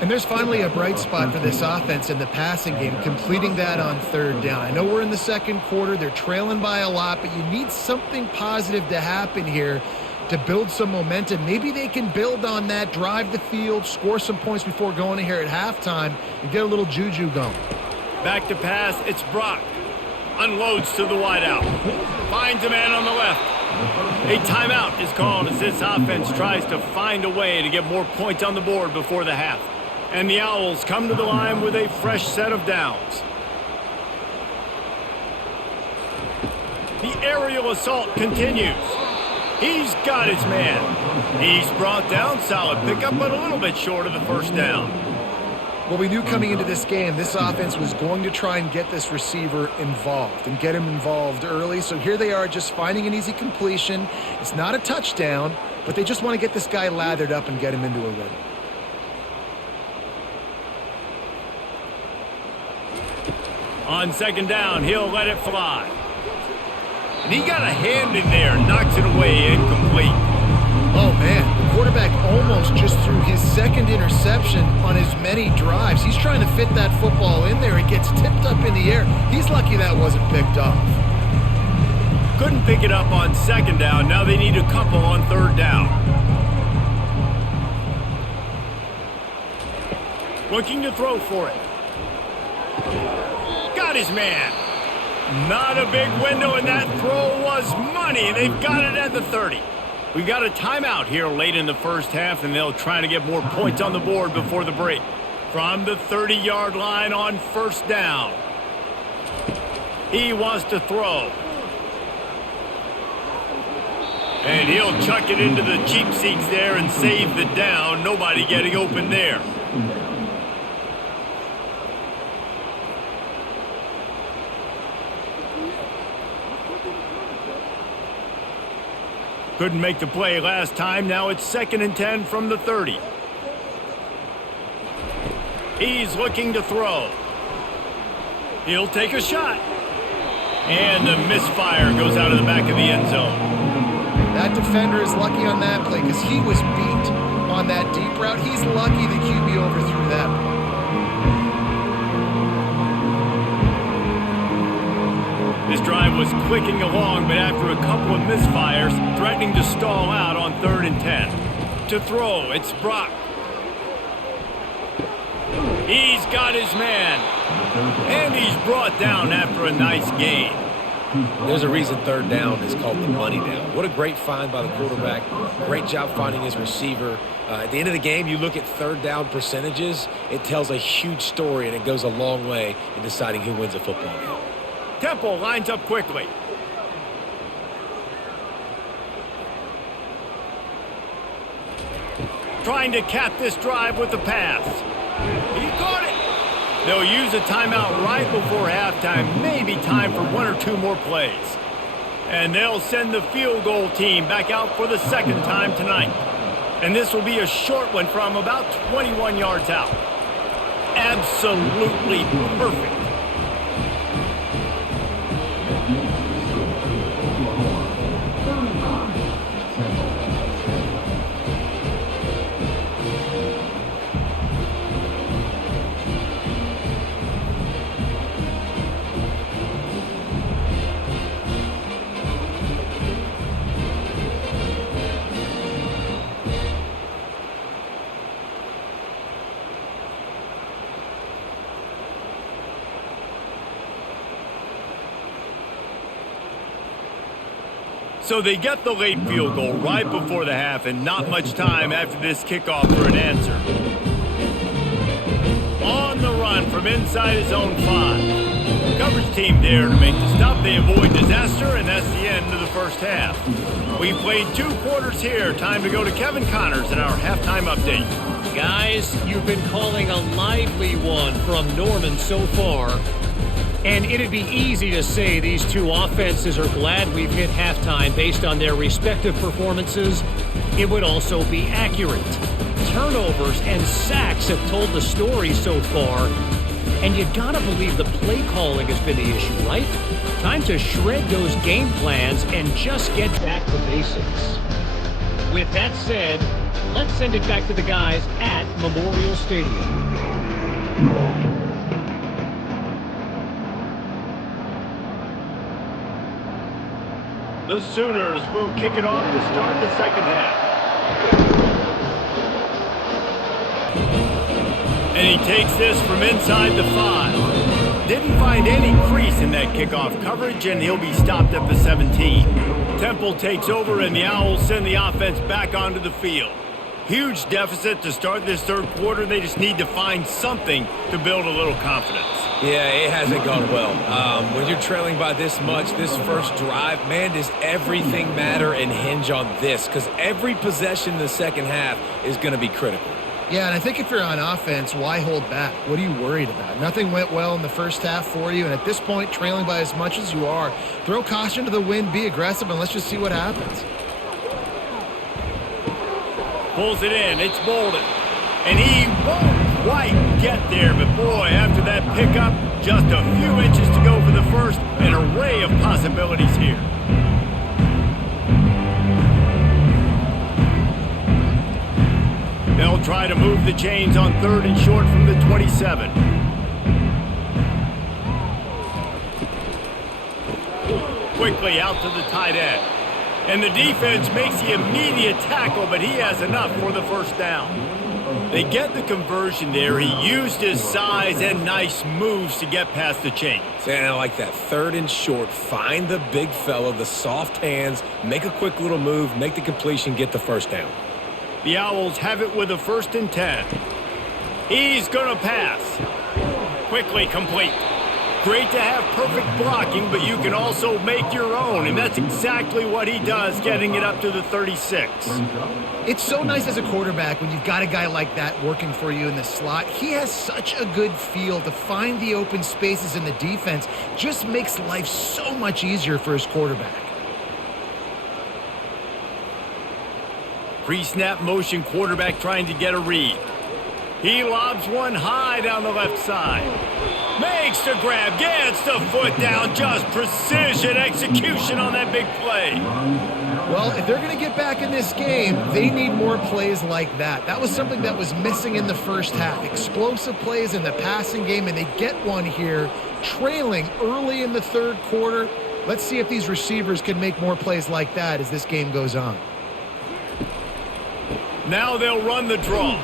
And there's finally a bright spot for this offense in the passing game, completing that on 3rd down. I know we're in the 2nd quarter. They're trailing by a lot, but you need something positive to happen here to build some momentum. Maybe they can build on that, drive the field, score some points before going in here at halftime, and get a little juju going. Back to pass, it's Brock. Unloads to the wideout. Finds a man on the left. A timeout is called as this offense tries to find a way to get more points on the board before the half. And the Owls come to the line with a fresh set of downs. The aerial assault continues. He's got his man. He's brought down, solid pickup, but a little bit short of the first down. Well, we knew coming into this game, this offense was going to try and get this receiver involved and get him involved early. So here they are just finding an easy completion. It's not a touchdown, but they just want to get this guy lathered up and get him into a rhythm. On second down, he'll let it fly. And he got a hand in there, knocks it away, incomplete. Oh, man. The quarterback almost just threw his 2nd interception on as many drives. He's trying to fit that football in there. It gets tipped up in the air. He's lucky that wasn't picked off. Couldn't pick it up on second down. Now they need a couple on 3rd down. Looking to throw for it. Got his man. Not a big window, and that throw was money. They've got it at the 30. We got a timeout here late in the first half, and they'll try to get more points on the board before the break. From the 30-yard line on first down. He wants to throw. And he'll chuck it into the cheap seats there and save the down. Nobody getting open there. Couldn't make the play last time. Now it's 2nd and 10 from the 30. He's looking to throw. He'll take a shot. And the misfire goes out of the back of the end zone. That defender is lucky on that play because he was beat on that deep route. He's lucky the QB overthrew that ball. This drive was clicking along, but after a couple of misfires, threatening to stall out on 3rd and 10. To throw, it's Brock. He's got his man. And he's brought down after a nice gain. There's a reason 3rd down is called the money down. What a great find by the quarterback. Great job finding his receiver. At the end of the game, you look at 3rd down percentages. It tells a huge story, and it goes a long way in deciding who wins a football game. Temple lines up quickly. Trying to cap this drive with the pass. He caught it. They'll use a timeout right before halftime. Maybe time for 1 or 2 more plays. And they'll send the field goal team back out for the 2nd time tonight. And this will be a short one from about 21 yards out. Absolutely perfect. So they get the late field goal right before the half and not much time after this kickoff for an answer. On the run from inside his own 5. Coverage team there to make the stop. They avoid disaster, and that's the end of the first half. We've played 2 quarters here. Time to go to Kevin Connors in our halftime update. Guys, you've been calling a lively one from Norman so far. And it'd be easy to say these 2 offenses are glad we've hit halftime based on their respective performances. It would also be accurate. Turnovers and sacks have told the story so far. And you gotta believe the play calling has been the issue, right? Time to shred those game plans and just get back to basics. With that said, let's send it back to the guys at Memorial Stadium. The Sooners will kick it off to start the 2nd half. And he takes this from inside the 5. Didn't find any crease in that kickoff coverage, and he'll be stopped at the 17. Temple takes over, and the Owls send the offense back onto the field. Huge deficit to start this 3rd quarter. They just need to find something to build a little confidence. Yeah, it hasn't gone well. When you're trailing by this much, this first drive, man, does everything matter and hinge on this? Because every possession in the 2nd half is going to be critical. Yeah, and I think if you're on offense, why hold back? What are you worried about? Nothing went well in the first half for you, and at this point, trailing by as much as you are, throw caution to the wind, be aggressive, and let's just see what happens. Pulls it in. It's Bolden. And he won't quite get there, but boy, after that pickup, just a few inches to go for the first. An array of possibilities here. They'll try to move the chains on 3rd and short from the 27. Quickly out to the tight end. And the defense makes the immediate tackle, but he has enough for the first down. They get the conversion there. He used his size and nice moves to get past the chains. And I like that. 3rd and short. Find the big fella, the soft hands, make a quick little move, make the completion, get the first down. The Owls have it with a 1st and 10. He's going to pass. Quickly complete. Great to have perfect blocking, but you can also make your own, and that's exactly what he does, getting it up to the 36. It's so nice as a quarterback when you've got a guy like that working for you in the slot. He has such a good feel to find the open spaces in the defense. Just makes life so much easier for his quarterback. Pre-snap motion quarterback trying to get a read. He lobs one high down the left side. Makes the grab, gets the foot down, just precision execution on that big play. Well, if they're going to get back in this game, they need more plays like that. That was something that was missing in the first half. Explosive plays in the passing game, and they get one here, trailing early in the third quarter. Let's see if these receivers can make more plays like that as this game goes on. Now they'll run the draw.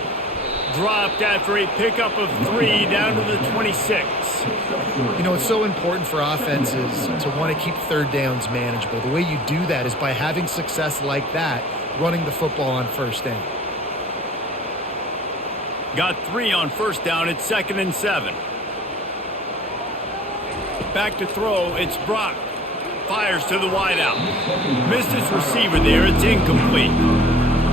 Dropped after a pickup of 3 down to the 26. You know, it's so important for offenses to want to keep third downs manageable. The way you do that is by having success like that, running the football on first down. Got 3 on first down. It's 2nd and 7. Back to throw. It's Brock. Fires to the wideout. Missed his receiver there. It's incomplete.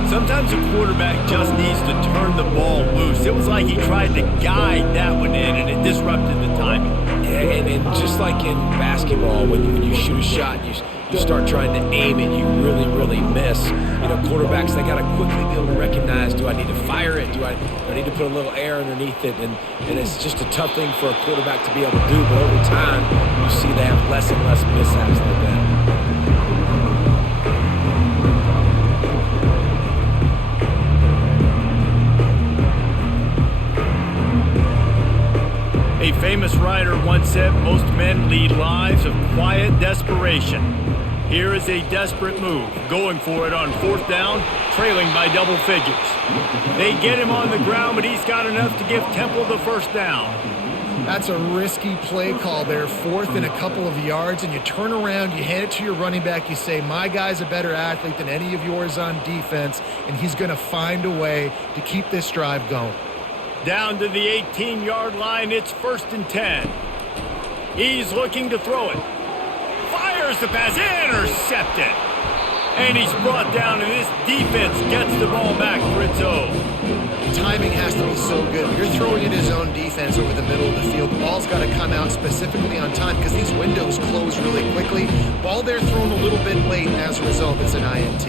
Sometimes a quarterback just needs to turn the ball loose. It was like he tried to guide that one in, and it disrupted the timing. Yeah, and just like in basketball, when you shoot a shot, you start trying to aim it, you really miss. You know, quarterbacks, they got to quickly be able to recognize, do I need to fire it? Do I need to put a little air underneath it? And it's just a tough thing for a quarterback to be able to do. But over time, you see they have less and less mishaps like that. A famous writer once said, most men lead lives of quiet desperation. Here is a desperate move, going for it on 4th down, trailing by double figures. They get him on the ground, but he's got enough to give Temple the first down. That's a risky play call there, 4th and a couple of yards, and you turn around, you hand it to your running back, you say, my guy's a better athlete than any of yours on defense, and he's going to find a way to keep this drive going. Down to the 18-yard line, it's 1st and 10. He's looking to throw it. Fires the pass, intercepted. And he's brought down, and this defense gets the ball back for its own. Timing has to be so good. You're throwing it his own defense over the middle of the field. The ball's got to come out specifically on time because these windows close really quickly. Ball there thrown a little bit late, and as a result, it's an INT.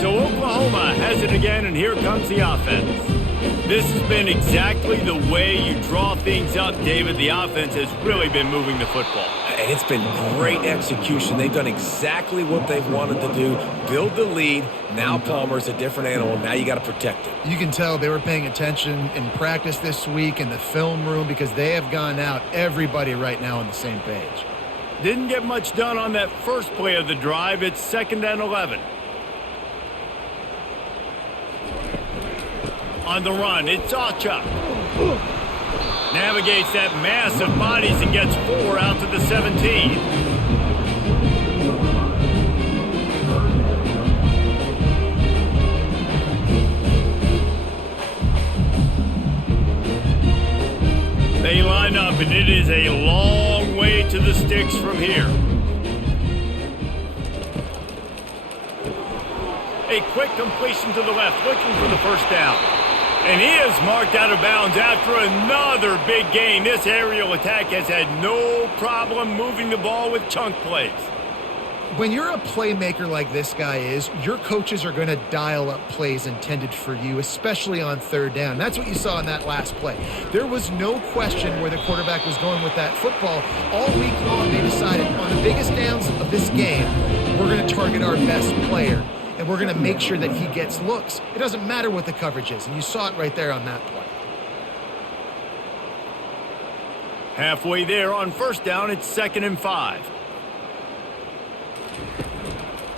So Oklahoma has it again, and here comes the offense. This has been exactly the way you draw things up, David. The offense has really been moving the football. And it's been great execution. They've done exactly what they've wanted to do. Build the lead. Now Palmer's a different animal. Now you got to protect it. You can tell they were paying attention in practice this week in the film room because they have gone out, everybody right now on the same page. Didn't get much done on that first play of the drive. It's 2nd and 11. On the run, it's Achuk. Navigates that mass of bodies and gets 4 out to the 17. They line up, and it is a long way to the sticks from here. A quick completion to the left, looking for the first down. And he is marked out of bounds after another big gain. This aerial attack has had no problem moving the ball with chunk plays. When you're a playmaker like this guy is, your coaches are going to dial up plays intended for you, especially on 3rd down. That's what you saw in that last play. There was no question where the quarterback was going with that football. All week long, they decided on the biggest downs of this game, we're going to target our best player. And we're going to make sure that he gets looks. It doesn't matter what the coverage is, and you saw it right there on that play. Halfway there on first down, it's 2nd and 5.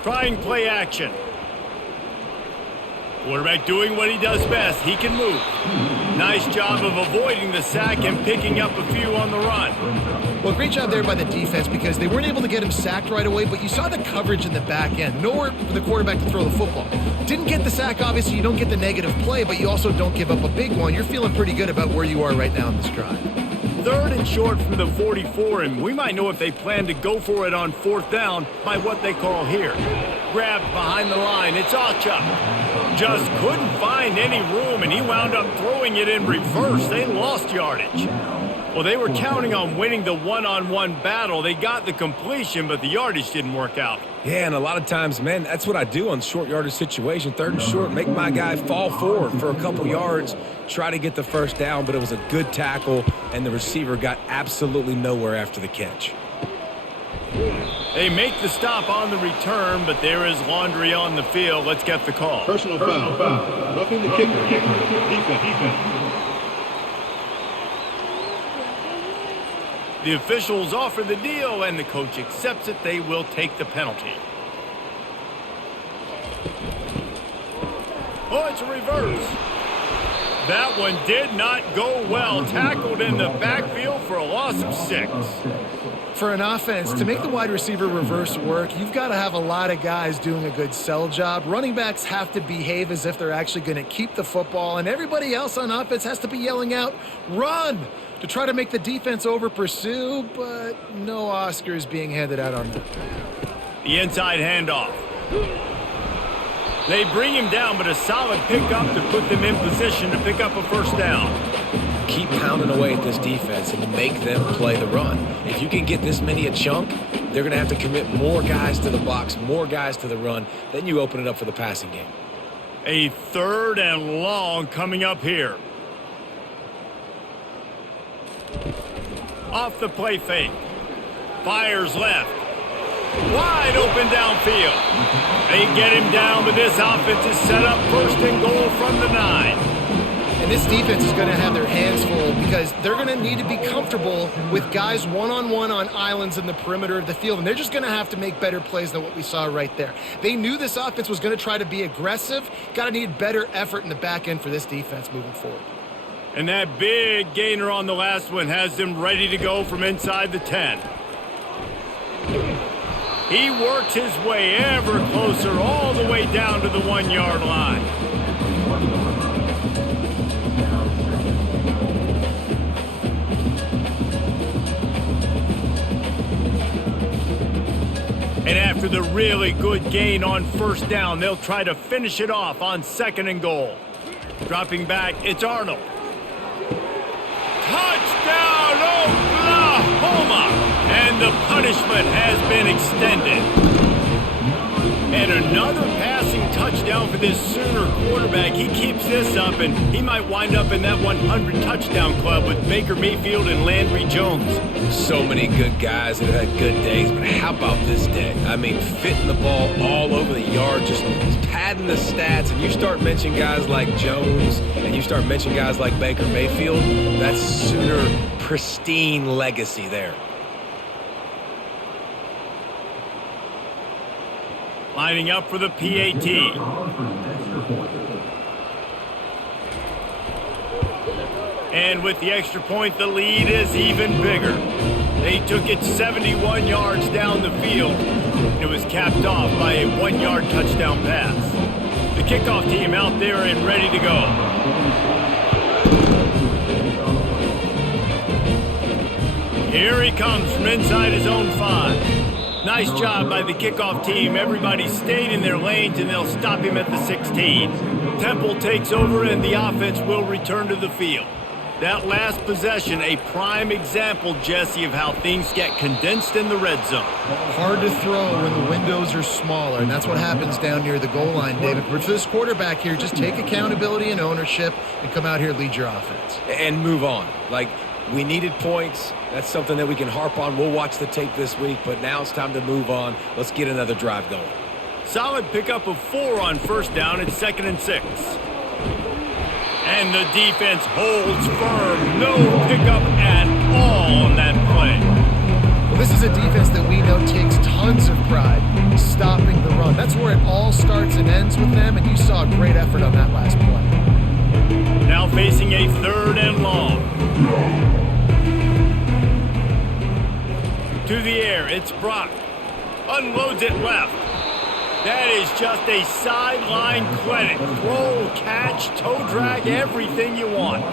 Trying play action. Quarterback doing what he does best. He can move. Nice job of avoiding the sack and picking up a few on the run. Well, great job there by the defense because they weren't able to get him sacked right away, but you saw the coverage in the back end. Nowhere for the quarterback to throw the football. Didn't get the sack, obviously. You don't get the negative play, but you also don't give up a big one. You're feeling pretty good about where you are right now in this drive. 3rd and short from the 44, and we might know if they plan to go for it on 4th down by what they call here. Grabbed behind the line, it's Achuk. Just couldn't find any room, and he wound up throwing it in reverse. They lost yardage. Well, they were counting on winning the one-on-one battle. They got the completion, but the yardage didn't work out. Yeah, and a lot of times, man, that's what I do on short yardage situation. 3rd and short, make my guy fall forward for a couple yards, try to get the first down, but it was a good tackle, and the receiver got absolutely nowhere after the catch. They make the stop on the return, but there is laundry on the field. Let's get the call. Personal foul. Roughing the kicker. Defense. The officials offer the deal, and the coach accepts it. They will take the penalty. Oh, it's a reverse. That one did not go well. Tackled in the backfield for a loss of 6. For an offense, to make the wide receiver reverse work, you've got to have a lot of guys doing a good sell job. Running backs have to behave as if they're actually going to keep the football, and everybody else on offense has to be yelling out, "Run!" to try to make the defense over-pursue, but no Oscars being handed out on that. The inside handoff. They bring him down, but a solid pickup to put them in position to pick up a first down. Keep pounding away at this defense and make them play the run. If you can get this many a chunk, they're going to have to commit more guys to the box, more guys to the run. Then you open it up for the passing game. A 3rd and long coming up here. Off the play fake. Fires left. Wide open downfield. They get him down, but this offense is set up 1st and goal from the 9. And this defense is going to have their hands full because they're going to need to be comfortable with guys one-on-one on islands in the perimeter of the field, and they're just going to have to make better plays than what we saw right there. They knew this offense was going to try to be aggressive. Got to need better effort in the back end for this defense moving forward. And that big gainer on the last one has them ready to go from inside the 10. He works his way ever closer all the way down to the 1-yard line. And after the really good gain on 1st down, they'll try to finish it off on 2nd and goal. Dropping back, it's Arnold. Touchdown, Oklahoma! And the punishment has been extended. And another passing touchdown for this Sooner quarterback. He keeps this up, and he might wind up in that 100 touchdown club with Baker Mayfield and Landry Jones. So many good guys that have had good days, but how about this day? I mean, fitting the ball all over the yard, just padding the stats, and you start mentioning guys like Jones, and you start mentioning guys like Baker Mayfield, that's Sooner pristine legacy there. Lining up for the PAT. And with the extra point, the lead is even bigger. They took it 71 yards down the field. It was capped off by a 1-yard touchdown pass. The kickoff team out there and ready to go. Here he comes from inside his own 5. Nice job by the kickoff team. Everybody stayed in their lanes, and they'll stop him at the 16. Temple takes over, and the offense will return to the field. That last possession, a prime example, Jesse, of how things get condensed in the red zone. Hard to throw when the windows are smaller, and that's what happens down near the goal line, David. But for this quarterback here, just take accountability and ownership and come out here and lead your offense. And move on. Like, we needed points. That's something that we can harp on. We'll watch the tape this week, but now it's time to move on. Let's get another drive going. Solid pickup of 4 on 1st down. It's 2nd and 6. And the defense holds firm. No pickup at all on that play. Well, this is a defense that we know takes tons of pride stopping the run. That's where it all starts and ends with them, and you saw a great effort on that last play. Now facing a 3rd and long. To the air, it's Brock. Unloads it left. That is just a sideline clinic. Throw, catch, toe drag, everything you want.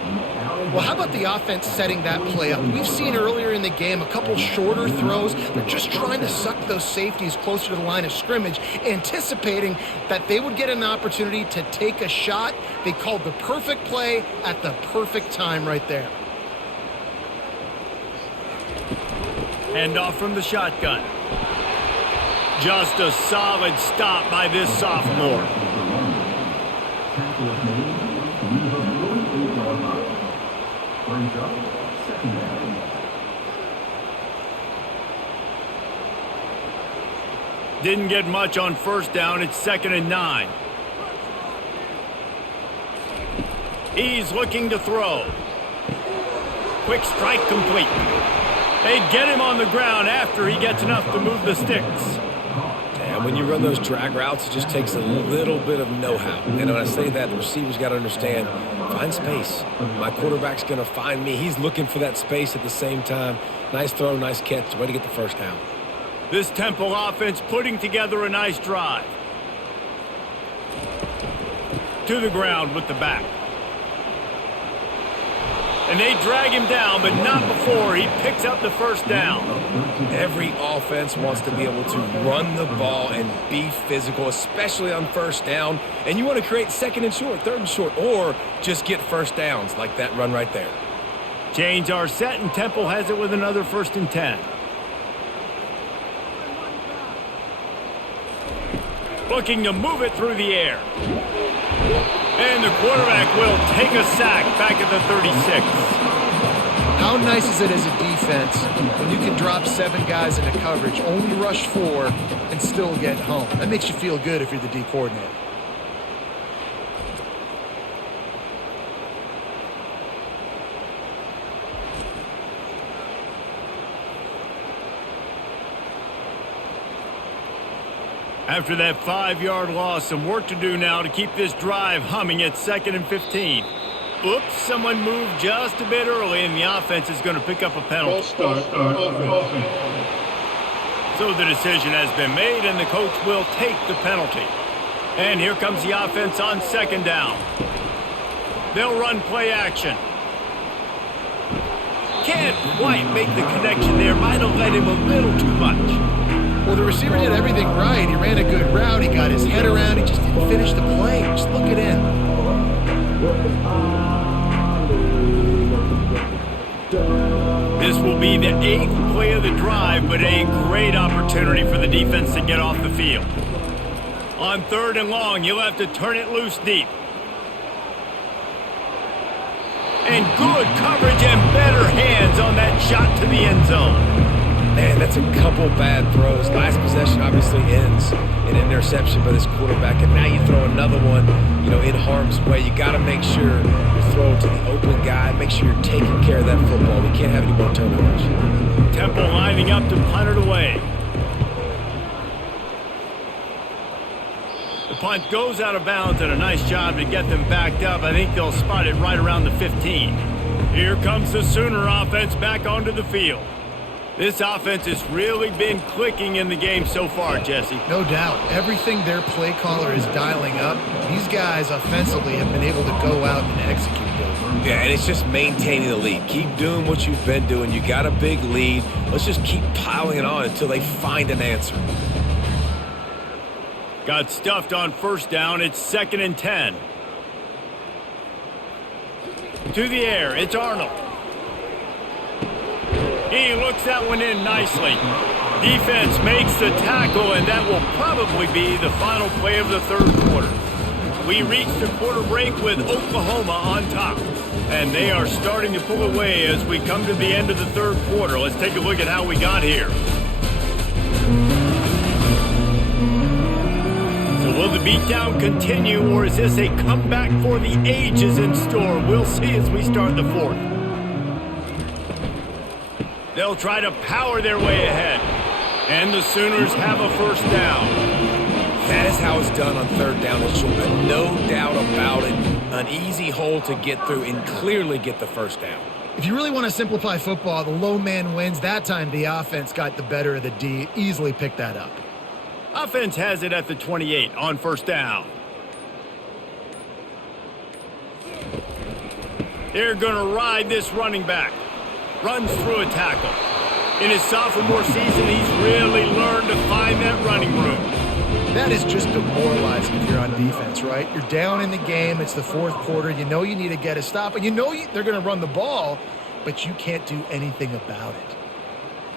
Well, how about the offense setting that play up? We've seen earlier in the game a couple shorter throws. They're just trying to suck those safeties closer to the line of scrimmage, anticipating that they would get an opportunity to take a shot. They called the perfect play at the perfect time right there. Handoff from the shotgun. Just a solid stop by this sophomore. Didn't get much on first down. It's 2nd and 9. He's looking to throw. Quick strike complete. They get him on the ground after he gets enough to move the sticks. And when you run those drag routes, it just takes a little bit of know-how. And when I say that, the receiver's got to understand, find space. My quarterback's going to find me. He's looking for that space at the same time. Nice throw, nice catch. Way to get the first down. This Temple offense putting together a nice drive. To the ground with the back. And they drag him down, but not before he picks up the first down. Every offense wants to be able to run the ball and be physical, especially on first down. And you want to create 2nd and short, 3rd and short, or just get first downs like that run right there. Chains are set, and Temple has it with another 1st and 10. Looking to move it through the air. And the quarterback will take a sack back at the 36. How nice is it as a defense when you can drop 7 guys into coverage, only rush 4, and still get home? That makes you feel good if you're the D coordinator. After that 5-yard loss, some work to do now to keep this drive humming at 2nd and 15. Oops, someone moved just a bit early, and the offense is going to pick up a penalty. So the decision has been made, and the coach will take the penalty. And here comes the offense on 2nd down. They'll run play action. Can't quite make the connection there. Might have led him a little too much. Well, the receiver did everything right. He ran a good route. He got his head around. He just didn't finish the play. Just look it in. This will be the 8th play of the drive, but a great opportunity for the defense to get off the field. On 3rd and long, you'll have to turn it loose deep. And good coverage and better hands on that shot to the end zone. Man, that's a couple bad throws. Last possession obviously ends in interception by this quarterback, and now you throw another one, in harm's way. You got to make sure you throw it to the open guy. Make sure you're taking care of that football. We can't have any more turnovers. Temple lining up to punt it away. The punt goes out of bounds, and a nice job to get them backed up. I think they'll spot it right around the 15. Here comes the Sooner offense back onto the field. This offense has really been clicking in the game so far, Jesse. No doubt. Everything their play caller is dialing up, these guys offensively have been able to go out and execute those. Yeah, and it's just maintaining the lead. Keep doing what you've been doing. You got a big lead. Let's just keep piling it on until they find an answer. Got stuffed on first down. It's 2nd and 10. To the air. It's Arnold. He looks that one in nicely. Defense makes the tackle, and that will probably be the final play of the 3rd quarter. We reach the quarter break with Oklahoma on top, and they are starting to pull away as we come to the end of the 3rd quarter. Let's take a look at how we got here. So will the beatdown continue, or is this a comeback for the ages in store? We'll see as we start the 4th. They'll try to power their way ahead. And the Sooners have a first down. That is how it's done on 3rd down and short. No doubt about it. An easy hole to get through and clearly get the first down. If you really want to simplify football, the low man wins. That time the offense got the better of the D. Easily picked that up. Offense has it at the 28 on first down. They're going to ride this running back. Runs through a tackle. In his sophomore season, he's really learned to find that running room. That is just demoralizing if you're on defense, right? You're down in the game. It's the 4th quarter. You know you need to get a stop, and they're going to run the ball, but you can't do anything about it.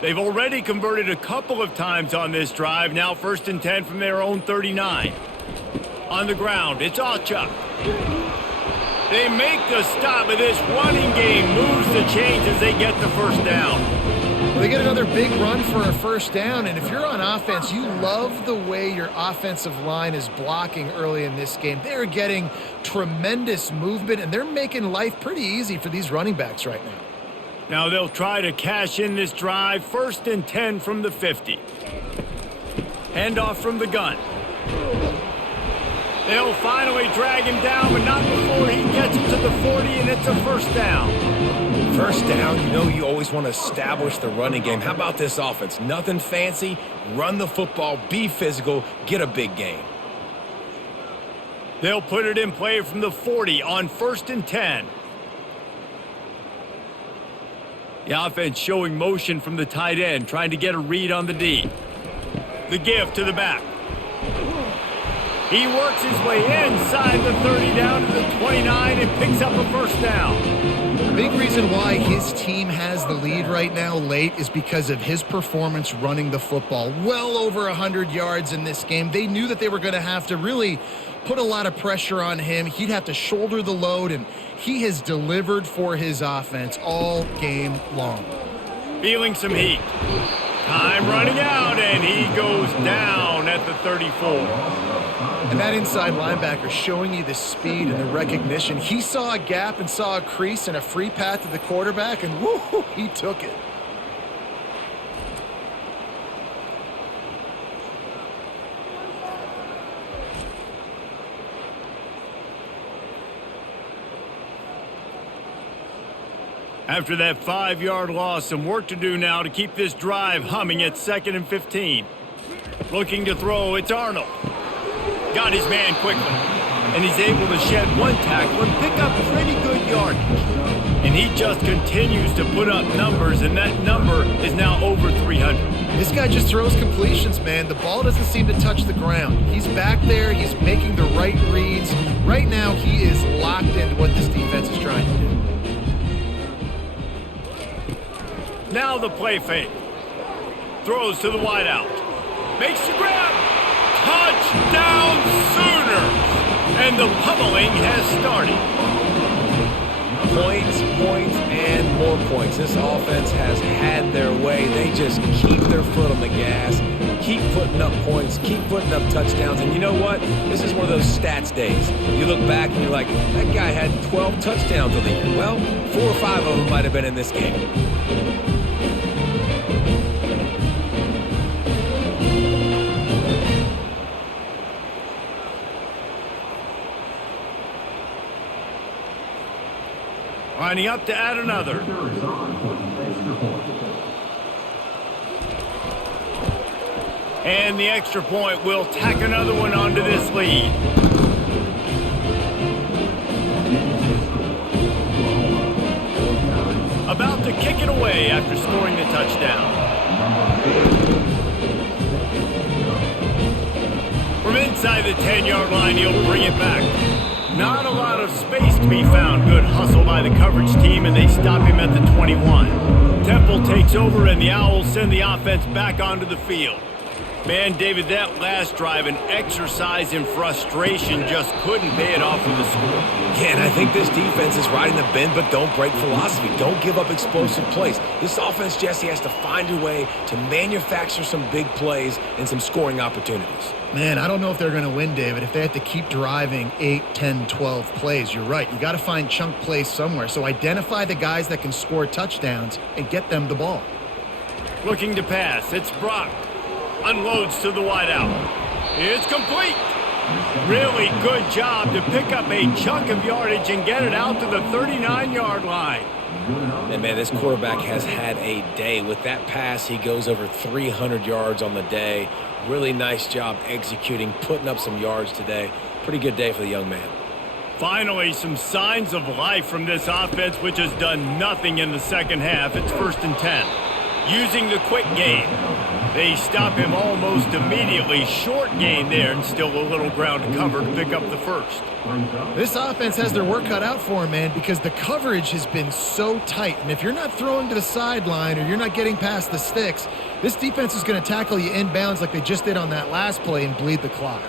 They've already converted a couple of times on this drive. Now 1st and 10 from their own 39. On the ground, it's Allchuck. They make the stop, but this running game moves the chains as they get the first down. Well, they get another big run for a first down, and if you're on offense, you love the way your offensive line is blocking early in this game. They're getting tremendous movement, and they're making life pretty easy for these running backs right now. Now they'll try to cash in this drive. 1st and 10 from the 50. Handoff from the gun. They'll finally drag him down, but not before he gets it to the 40, and it's a first down. First down, you know you always want to establish the running game. How about this offense? Nothing fancy. Run the football, be physical, get a big gain. They'll put it in play from the 40 on 1st and 10. The offense showing motion from the tight end, trying to get a read on the D. The give to the back. He works his way inside the 30 down to the 29 and picks up a first down. The big reason why his team has the lead right now late is because of his performance running the football. Well over 100 yards in this game. They knew that they were going to have to really put a lot of pressure on him. He'd have to shoulder the load, and he has delivered for his offense all game long. Feeling some heat. Time running out, and he goes down at the 34. And that inside linebacker showing you the speed and the recognition. He saw a gap and saw a crease and a free path to the quarterback, and woo, he took it. After that 5-yard loss, some work to do now to keep this drive humming at 2nd and 15. Looking to throw, it's Arnold. Got his man quickly, and he's able to shed one tackle and pick up pretty good yardage. And he just continues to put up numbers, and that number is now over 300. This guy just throws completions, man. The ball doesn't seem to touch the ground. He's back there. He's making the right reads. Right now, he is locked into what this defense is trying to do. Now the play fake. Throws to the wideout. Makes the grab. Touchdown Sooners! And the pummeling has started. Points, and more points. This offense has had their way. They just keep their foot on the gas, keep putting up points, keep putting up touchdowns. And you know what? This is one of those stats days. You look back and you're like, that guy had 12 touchdowns on the year. Well, 4 or 5 of them might have been in this game. Lining up to add another. And the extra point will tack another one onto this lead. About to kick it away after scoring the touchdown. From inside the 10-yard line, he'll bring it back. Not a lot of space to be found. Good hustle by the coverage team, and they stop him at the 21. Temple takes over, and the Owls send the offense back onto the field. Man, David, that last drive, an exercise in frustration, just couldn't pay it off with the score. Yeah, and I think this defense is riding the bend but don't break philosophy. Don't give up explosive plays. This offense, Jesse, has to find a way to manufacture some big plays and some scoring opportunities. Man, I don't know if they're going to win, David, if they have to keep driving 8, 10, 12 plays. You're right. You got to find chunk plays somewhere. So identify the guys that can score touchdowns and get them the ball. Looking to pass. It's Brock. Unloads to the wideout. It's complete. Really good job to pick up a chunk of yardage and get it out to the 39-yard line. And man, this quarterback has had a day. With that pass, he goes over 300 yards on the day. Really nice job executing, putting up some yards today. Pretty good day for the young man. Finally, some signs of life from this offense, which has done nothing in the second half. It's 1st and 10. Using the quick game. They stop him almost immediately. Short gain there, and still a little ground to cover to pick up the first. This offense has their work cut out for them, man, because the coverage has been so tight. And if you're not throwing to the sideline or you're not getting past the sticks, this defense is going to tackle you inbounds like they just did on that last play and bleed the clock.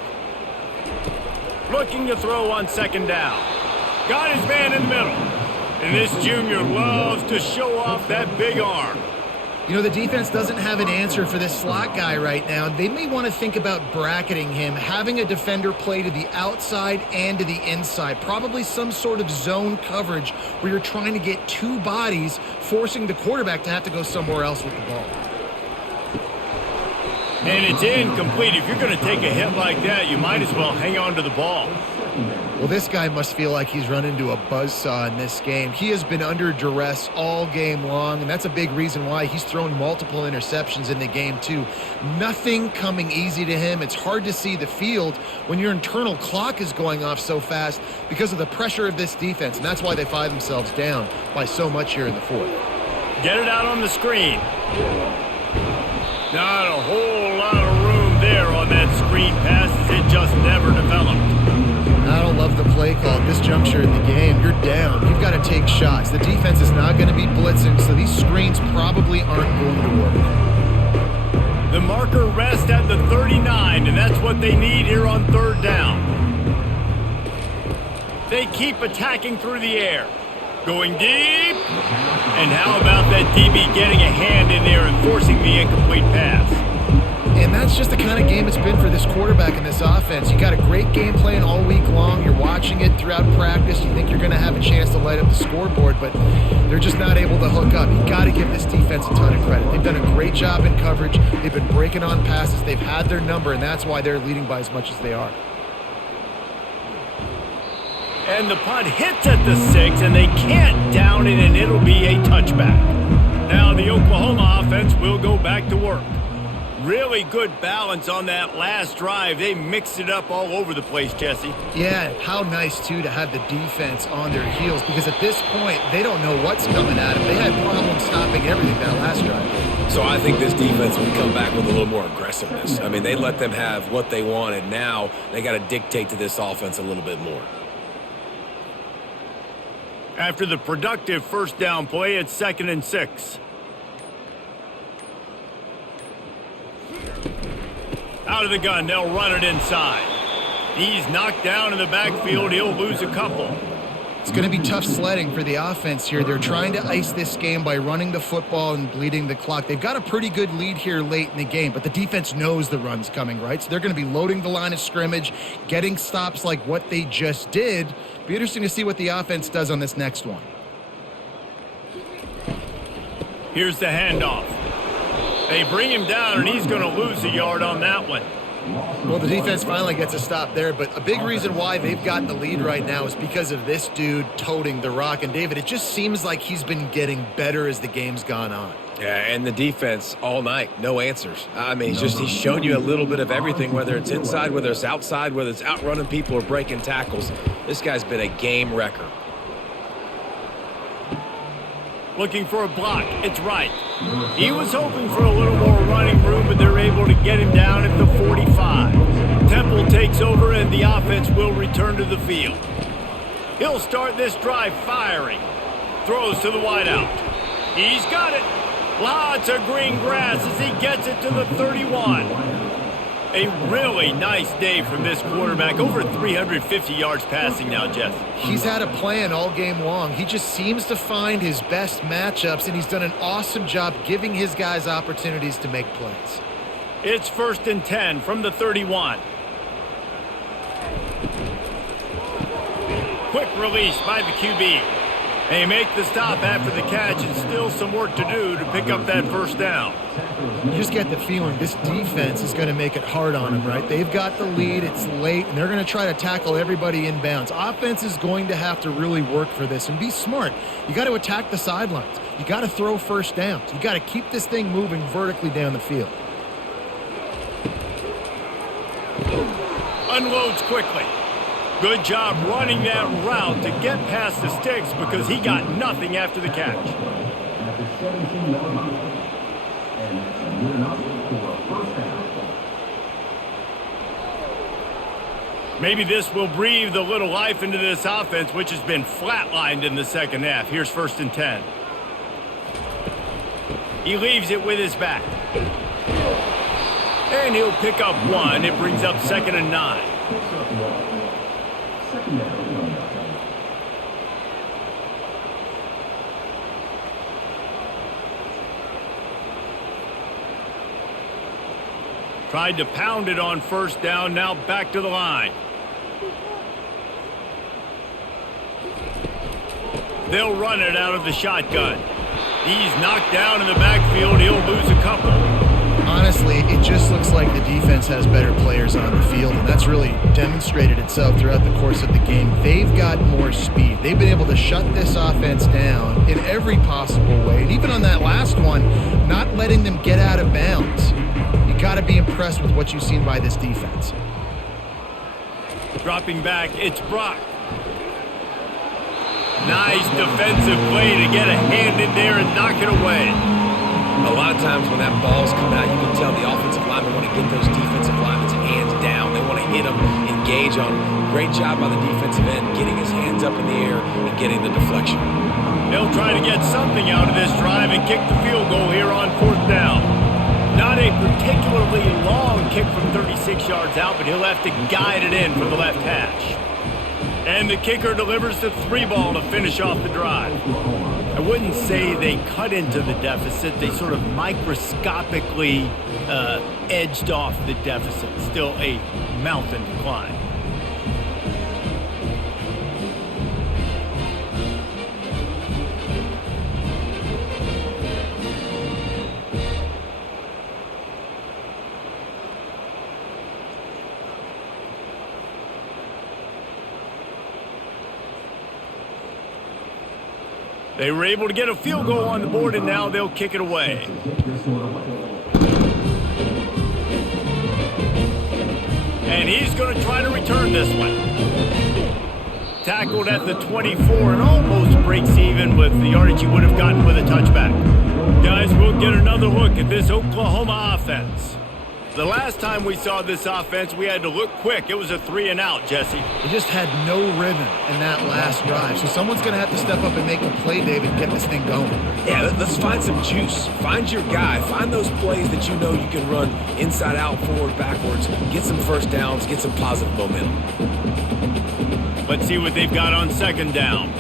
Looking to throw on second down. Got his man in the middle. And this junior loves to show off that big arm. You know, the defense doesn't have an answer for this slot guy right now. They may want to think about bracketing him, having a defender play to the outside and to the inside. Probably some sort of zone coverage where you're trying to get two bodies, forcing the quarterback to have to go somewhere else with the ball. And it's incomplete. If you're going to take a hit like that, you might as well hang on to the ball. Well, this guy must feel like he's run into a buzzsaw in this game. He has been under duress all game long, and that's a big reason why he's thrown multiple interceptions in the game, too. Nothing coming easy to him. It's hard to see the field when your internal clock is going off so fast because of the pressure of this defense, and that's why they find themselves down by so much here in the fourth. Get it out on the screen. Not a whole lot of room there on that screen pass as it just never developed. I don't love the play call at this juncture in the game. You're down. You've got to take shots. The defense is not going to be blitzing, so these screens probably aren't going to work. The marker rests at the 39, and that's what they need here on third down. They keep attacking through the air. Going deep. And how about that DB getting a hand in there and forcing the incomplete pass? And that's just the kind of game it's been for this quarterback in this offense. You got a great game plan all week long. You're watching it throughout practice. You think you're going to have a chance to light up the scoreboard, but they're just not able to hook up. You got to give this defense a ton of credit. They've done a great job in coverage. They've been breaking on passes. They've had their number, and that's why they're leading by as much as they are. And the punt hits at the 6, and they can't down it, and it'll be a touchback. Now the Oklahoma offense will go back to work. Really good balance on that last drive. They mixed it up all over the place, Jesse. Yeah, how nice, too, to have the defense on their heels, because at this point, they don't know what's coming at them. They had problems stopping everything that last drive. So I think this defense would come back with a little more aggressiveness. I mean, they let them have what they wanted. Now they got to dictate to this offense a little bit more. After the productive first down play, it's 2nd and 6. Out of the gun, they'll run it inside. He's knocked down in the backfield. He'll lose a couple. It's going to be tough sledding for the offense here. They're trying to ice this game by running the football and bleeding the clock. They've got a pretty good lead here late in the game, but the defense knows the run's coming, right? So they're going to be loading the line of scrimmage, getting stops like what they just did. Be interesting to see what the offense does on this next one. Here's the handoff. They bring him down, and he's going to lose a yard on that one. Well, the defense finally gets a stop there, but a big reason why they've gotten the lead right now is because of this dude toting the rock. And, David, it just seems like he's been getting better as the game's gone on. Yeah, and the defense all night, no answers. I mean, he's shown you a little bit of everything, whether it's inside, whether it's outside, whether it's outrunning people or breaking tackles. This guy's been a game wrecker. Looking for a block. It's right. He was hoping for a little more running room, but they're able to get him down at the 45. Temple takes over, and the offense will return to the field. He'll start this drive firing. Throws to the wideout. He's got it. Lots of green grass as he gets it to the 31. A really nice day from this quarterback. Over 350 yards passing now, Jeff. He's had a plan all game long. He just seems to find his best matchups, and he's done an awesome job giving his guys opportunities to make plays. It's 1st and 10 from the 31. Quick release by the QB. They make the stop after the catch, and still some work to do to pick up that first down. You just get the feeling this defense is going to make it hard on them, right? They've got the lead, it's late, and they're going to try to tackle everybody inbounds. Offense is going to have to really work for this and be smart. You got to attack the sidelines. You got to throw first downs. You got to keep this thing moving vertically down the field. Unloads quickly. Good job running that route to get past the sticks because he got nothing after the catch. Maybe this will breathe a little life into this offense, which has been flatlined in the second half. Here's 1st and 10. He leaves it with his back. And he'll pick up 1. It brings up 2nd and 9. Tried to pound it on 1st down, now back to the line. They'll run it out of the shotgun. He's knocked down in the backfield. He'll lose a couple. Honestly, it just looks like the defense has better players on the field, and that's really demonstrated itself throughout the course of the game. They've got more speed. They've been able to shut this offense down in every possible way, and even on that last one, not letting them get out of bounds. You got to be impressed with what you've seen by this defense. Dropping back, it's Brock. Nice defensive play to get a hand in there and knock it away. A lot of times when that ball's coming out, you can tell the offensive linemen want to get those defensive linemen's hands down. They want to hit them, engage on them. Great job by the defensive end, getting his hands up in the air and getting the deflection. They'll try to get something out of this drive and kick the field goal here on 4th down. Not a particularly long kick from 36 yards out, but he'll have to guide it in from the left hash. And the kicker delivers the 3 ball to finish off the drive. I wouldn't say they cut into the deficit. They sort of microscopically edged off the deficit. Still a mountain to climb. They were able to get a field goal on the board, and now they'll kick it away. And he's going to try to return this one. Tackled at the 24 and almost breaks even with the yardage he would have gotten with a touchback. Guys, we'll get another look at this Oklahoma offense. The last time we saw this offense, we had to look quick. It was a 3-and-out, Jesse. They just had no rhythm in that last drive. So someone's going to have to step up and make a play, David, and get this thing going. Yeah, let's find some juice. Find your guy. Find those plays that you know you can run inside out, forward, backwards. Get some 1st downs. Get some positive momentum. Let's see what they've got on 2nd down.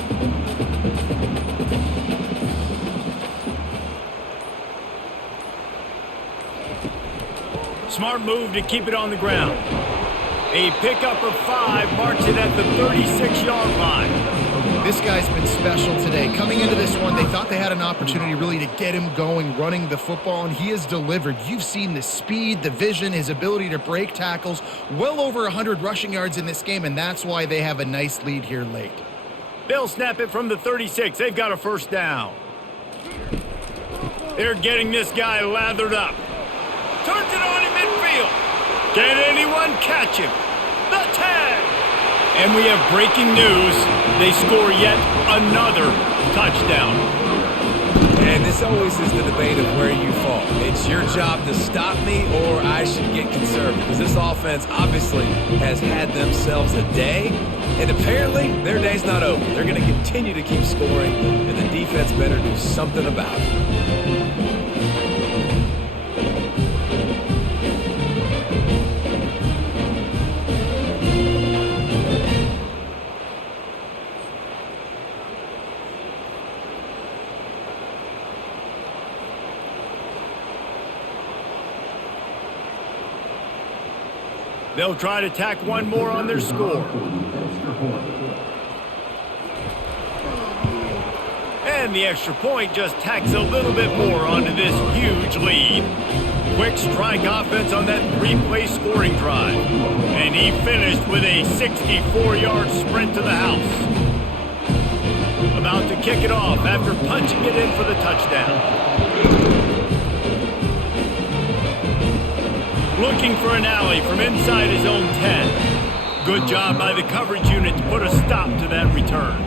Smart move to keep it on the ground. A pickup of 5 marks it at the 36-yard line. This guy's been special today. Coming into this one, they thought they had an opportunity really to get him going, running the football, and he has delivered. You've seen the speed, the vision, his ability to break tackles, well over 100 rushing yards in this game, and that's why they have a nice lead here late. They'll snap it from the 36. They've got a 1st down. They're getting this guy lathered up. Turns it on in midfield. Can anyone catch him? The tag. And we have breaking news. They score yet another touchdown. And this always is the debate of where you fall. It's your job to stop me or I should get conservative. Because this offense obviously has had themselves a day. And apparently their day's not over. They're going to continue to keep scoring. And the defense better do something about it. They'll try to tack one more on their score. And the extra point just tacks a little bit more onto this huge lead. Quick strike offense on that 3-play scoring drive. And he finished with a 64-yard sprint to the house. About to kick it off after punching it in for the touchdown. Looking for an alley from inside his own 10. Good job by the coverage unit to put a stop to that return.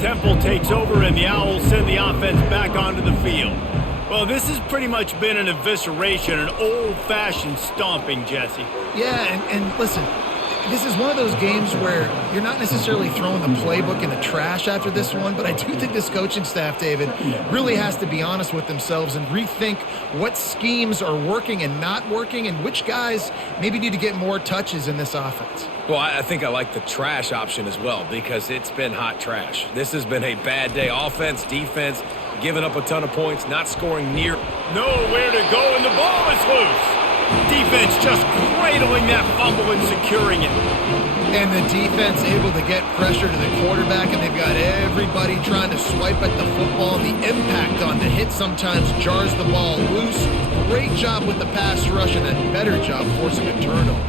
Temple takes over and the Owls send the offense back onto the field. Well, this has pretty much been an evisceration, an old-fashioned stomping, Jesse. Yeah, and listen, this is one of those games where you're not necessarily throwing the playbook in the trash after this one, but I do think this coaching staff, David, really has to be honest with themselves and rethink what schemes are working and not working and which guys maybe need to get more touches in this offense. Well, I think I like the trash option as well because it's been hot trash. This has been a bad day. Offense, defense, giving up a ton of points, not scoring near. Nowhere to go, and the ball is loose. Defense just cradling that fumble and securing it. And the defense able to get pressure to the quarterback, and they've got everybody trying to swipe at the football. The impact on the hit sometimes jars the ball loose. Great job with the pass rush and a better job forcing a turnover.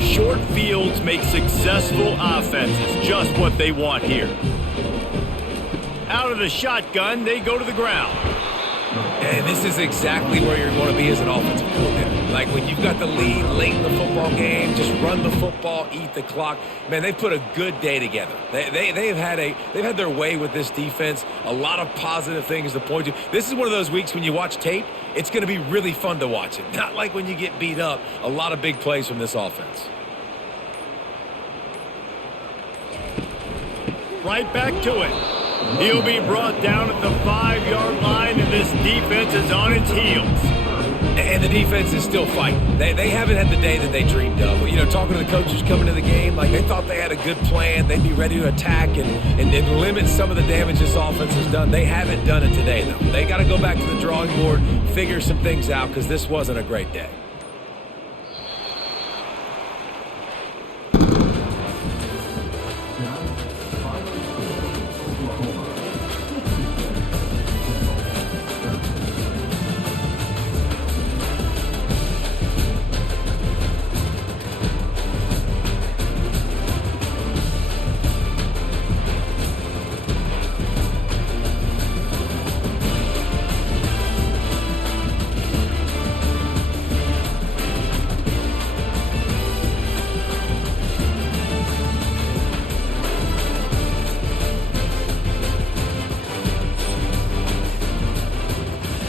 Short fields make successful offenses just what they want here. Out of the shotgun, they go to the ground. And this is exactly where you want to be as an offensive coordinator. Like when you've got the lead late in the football game, just run the football, eat the clock. Man, they've put a good day together. They've had their way with this defense. A lot of positive things to point to. This is one of those weeks when you watch tape, it's going to be really fun to watch it. Not like when you get beat up. A lot of big plays from this offense. Right back to it. He'll be brought down at the 5-yard line, and this defense is on its heels. And the defense is still fighting. They haven't had the day that they dreamed of. You know, talking to the coaches coming to the game, like they thought they had a good plan. They'd be ready to attack and limit some of the damage this offense has done. They haven't done it today, though. They got to go back to the drawing board, figure some things out, because this wasn't a great day.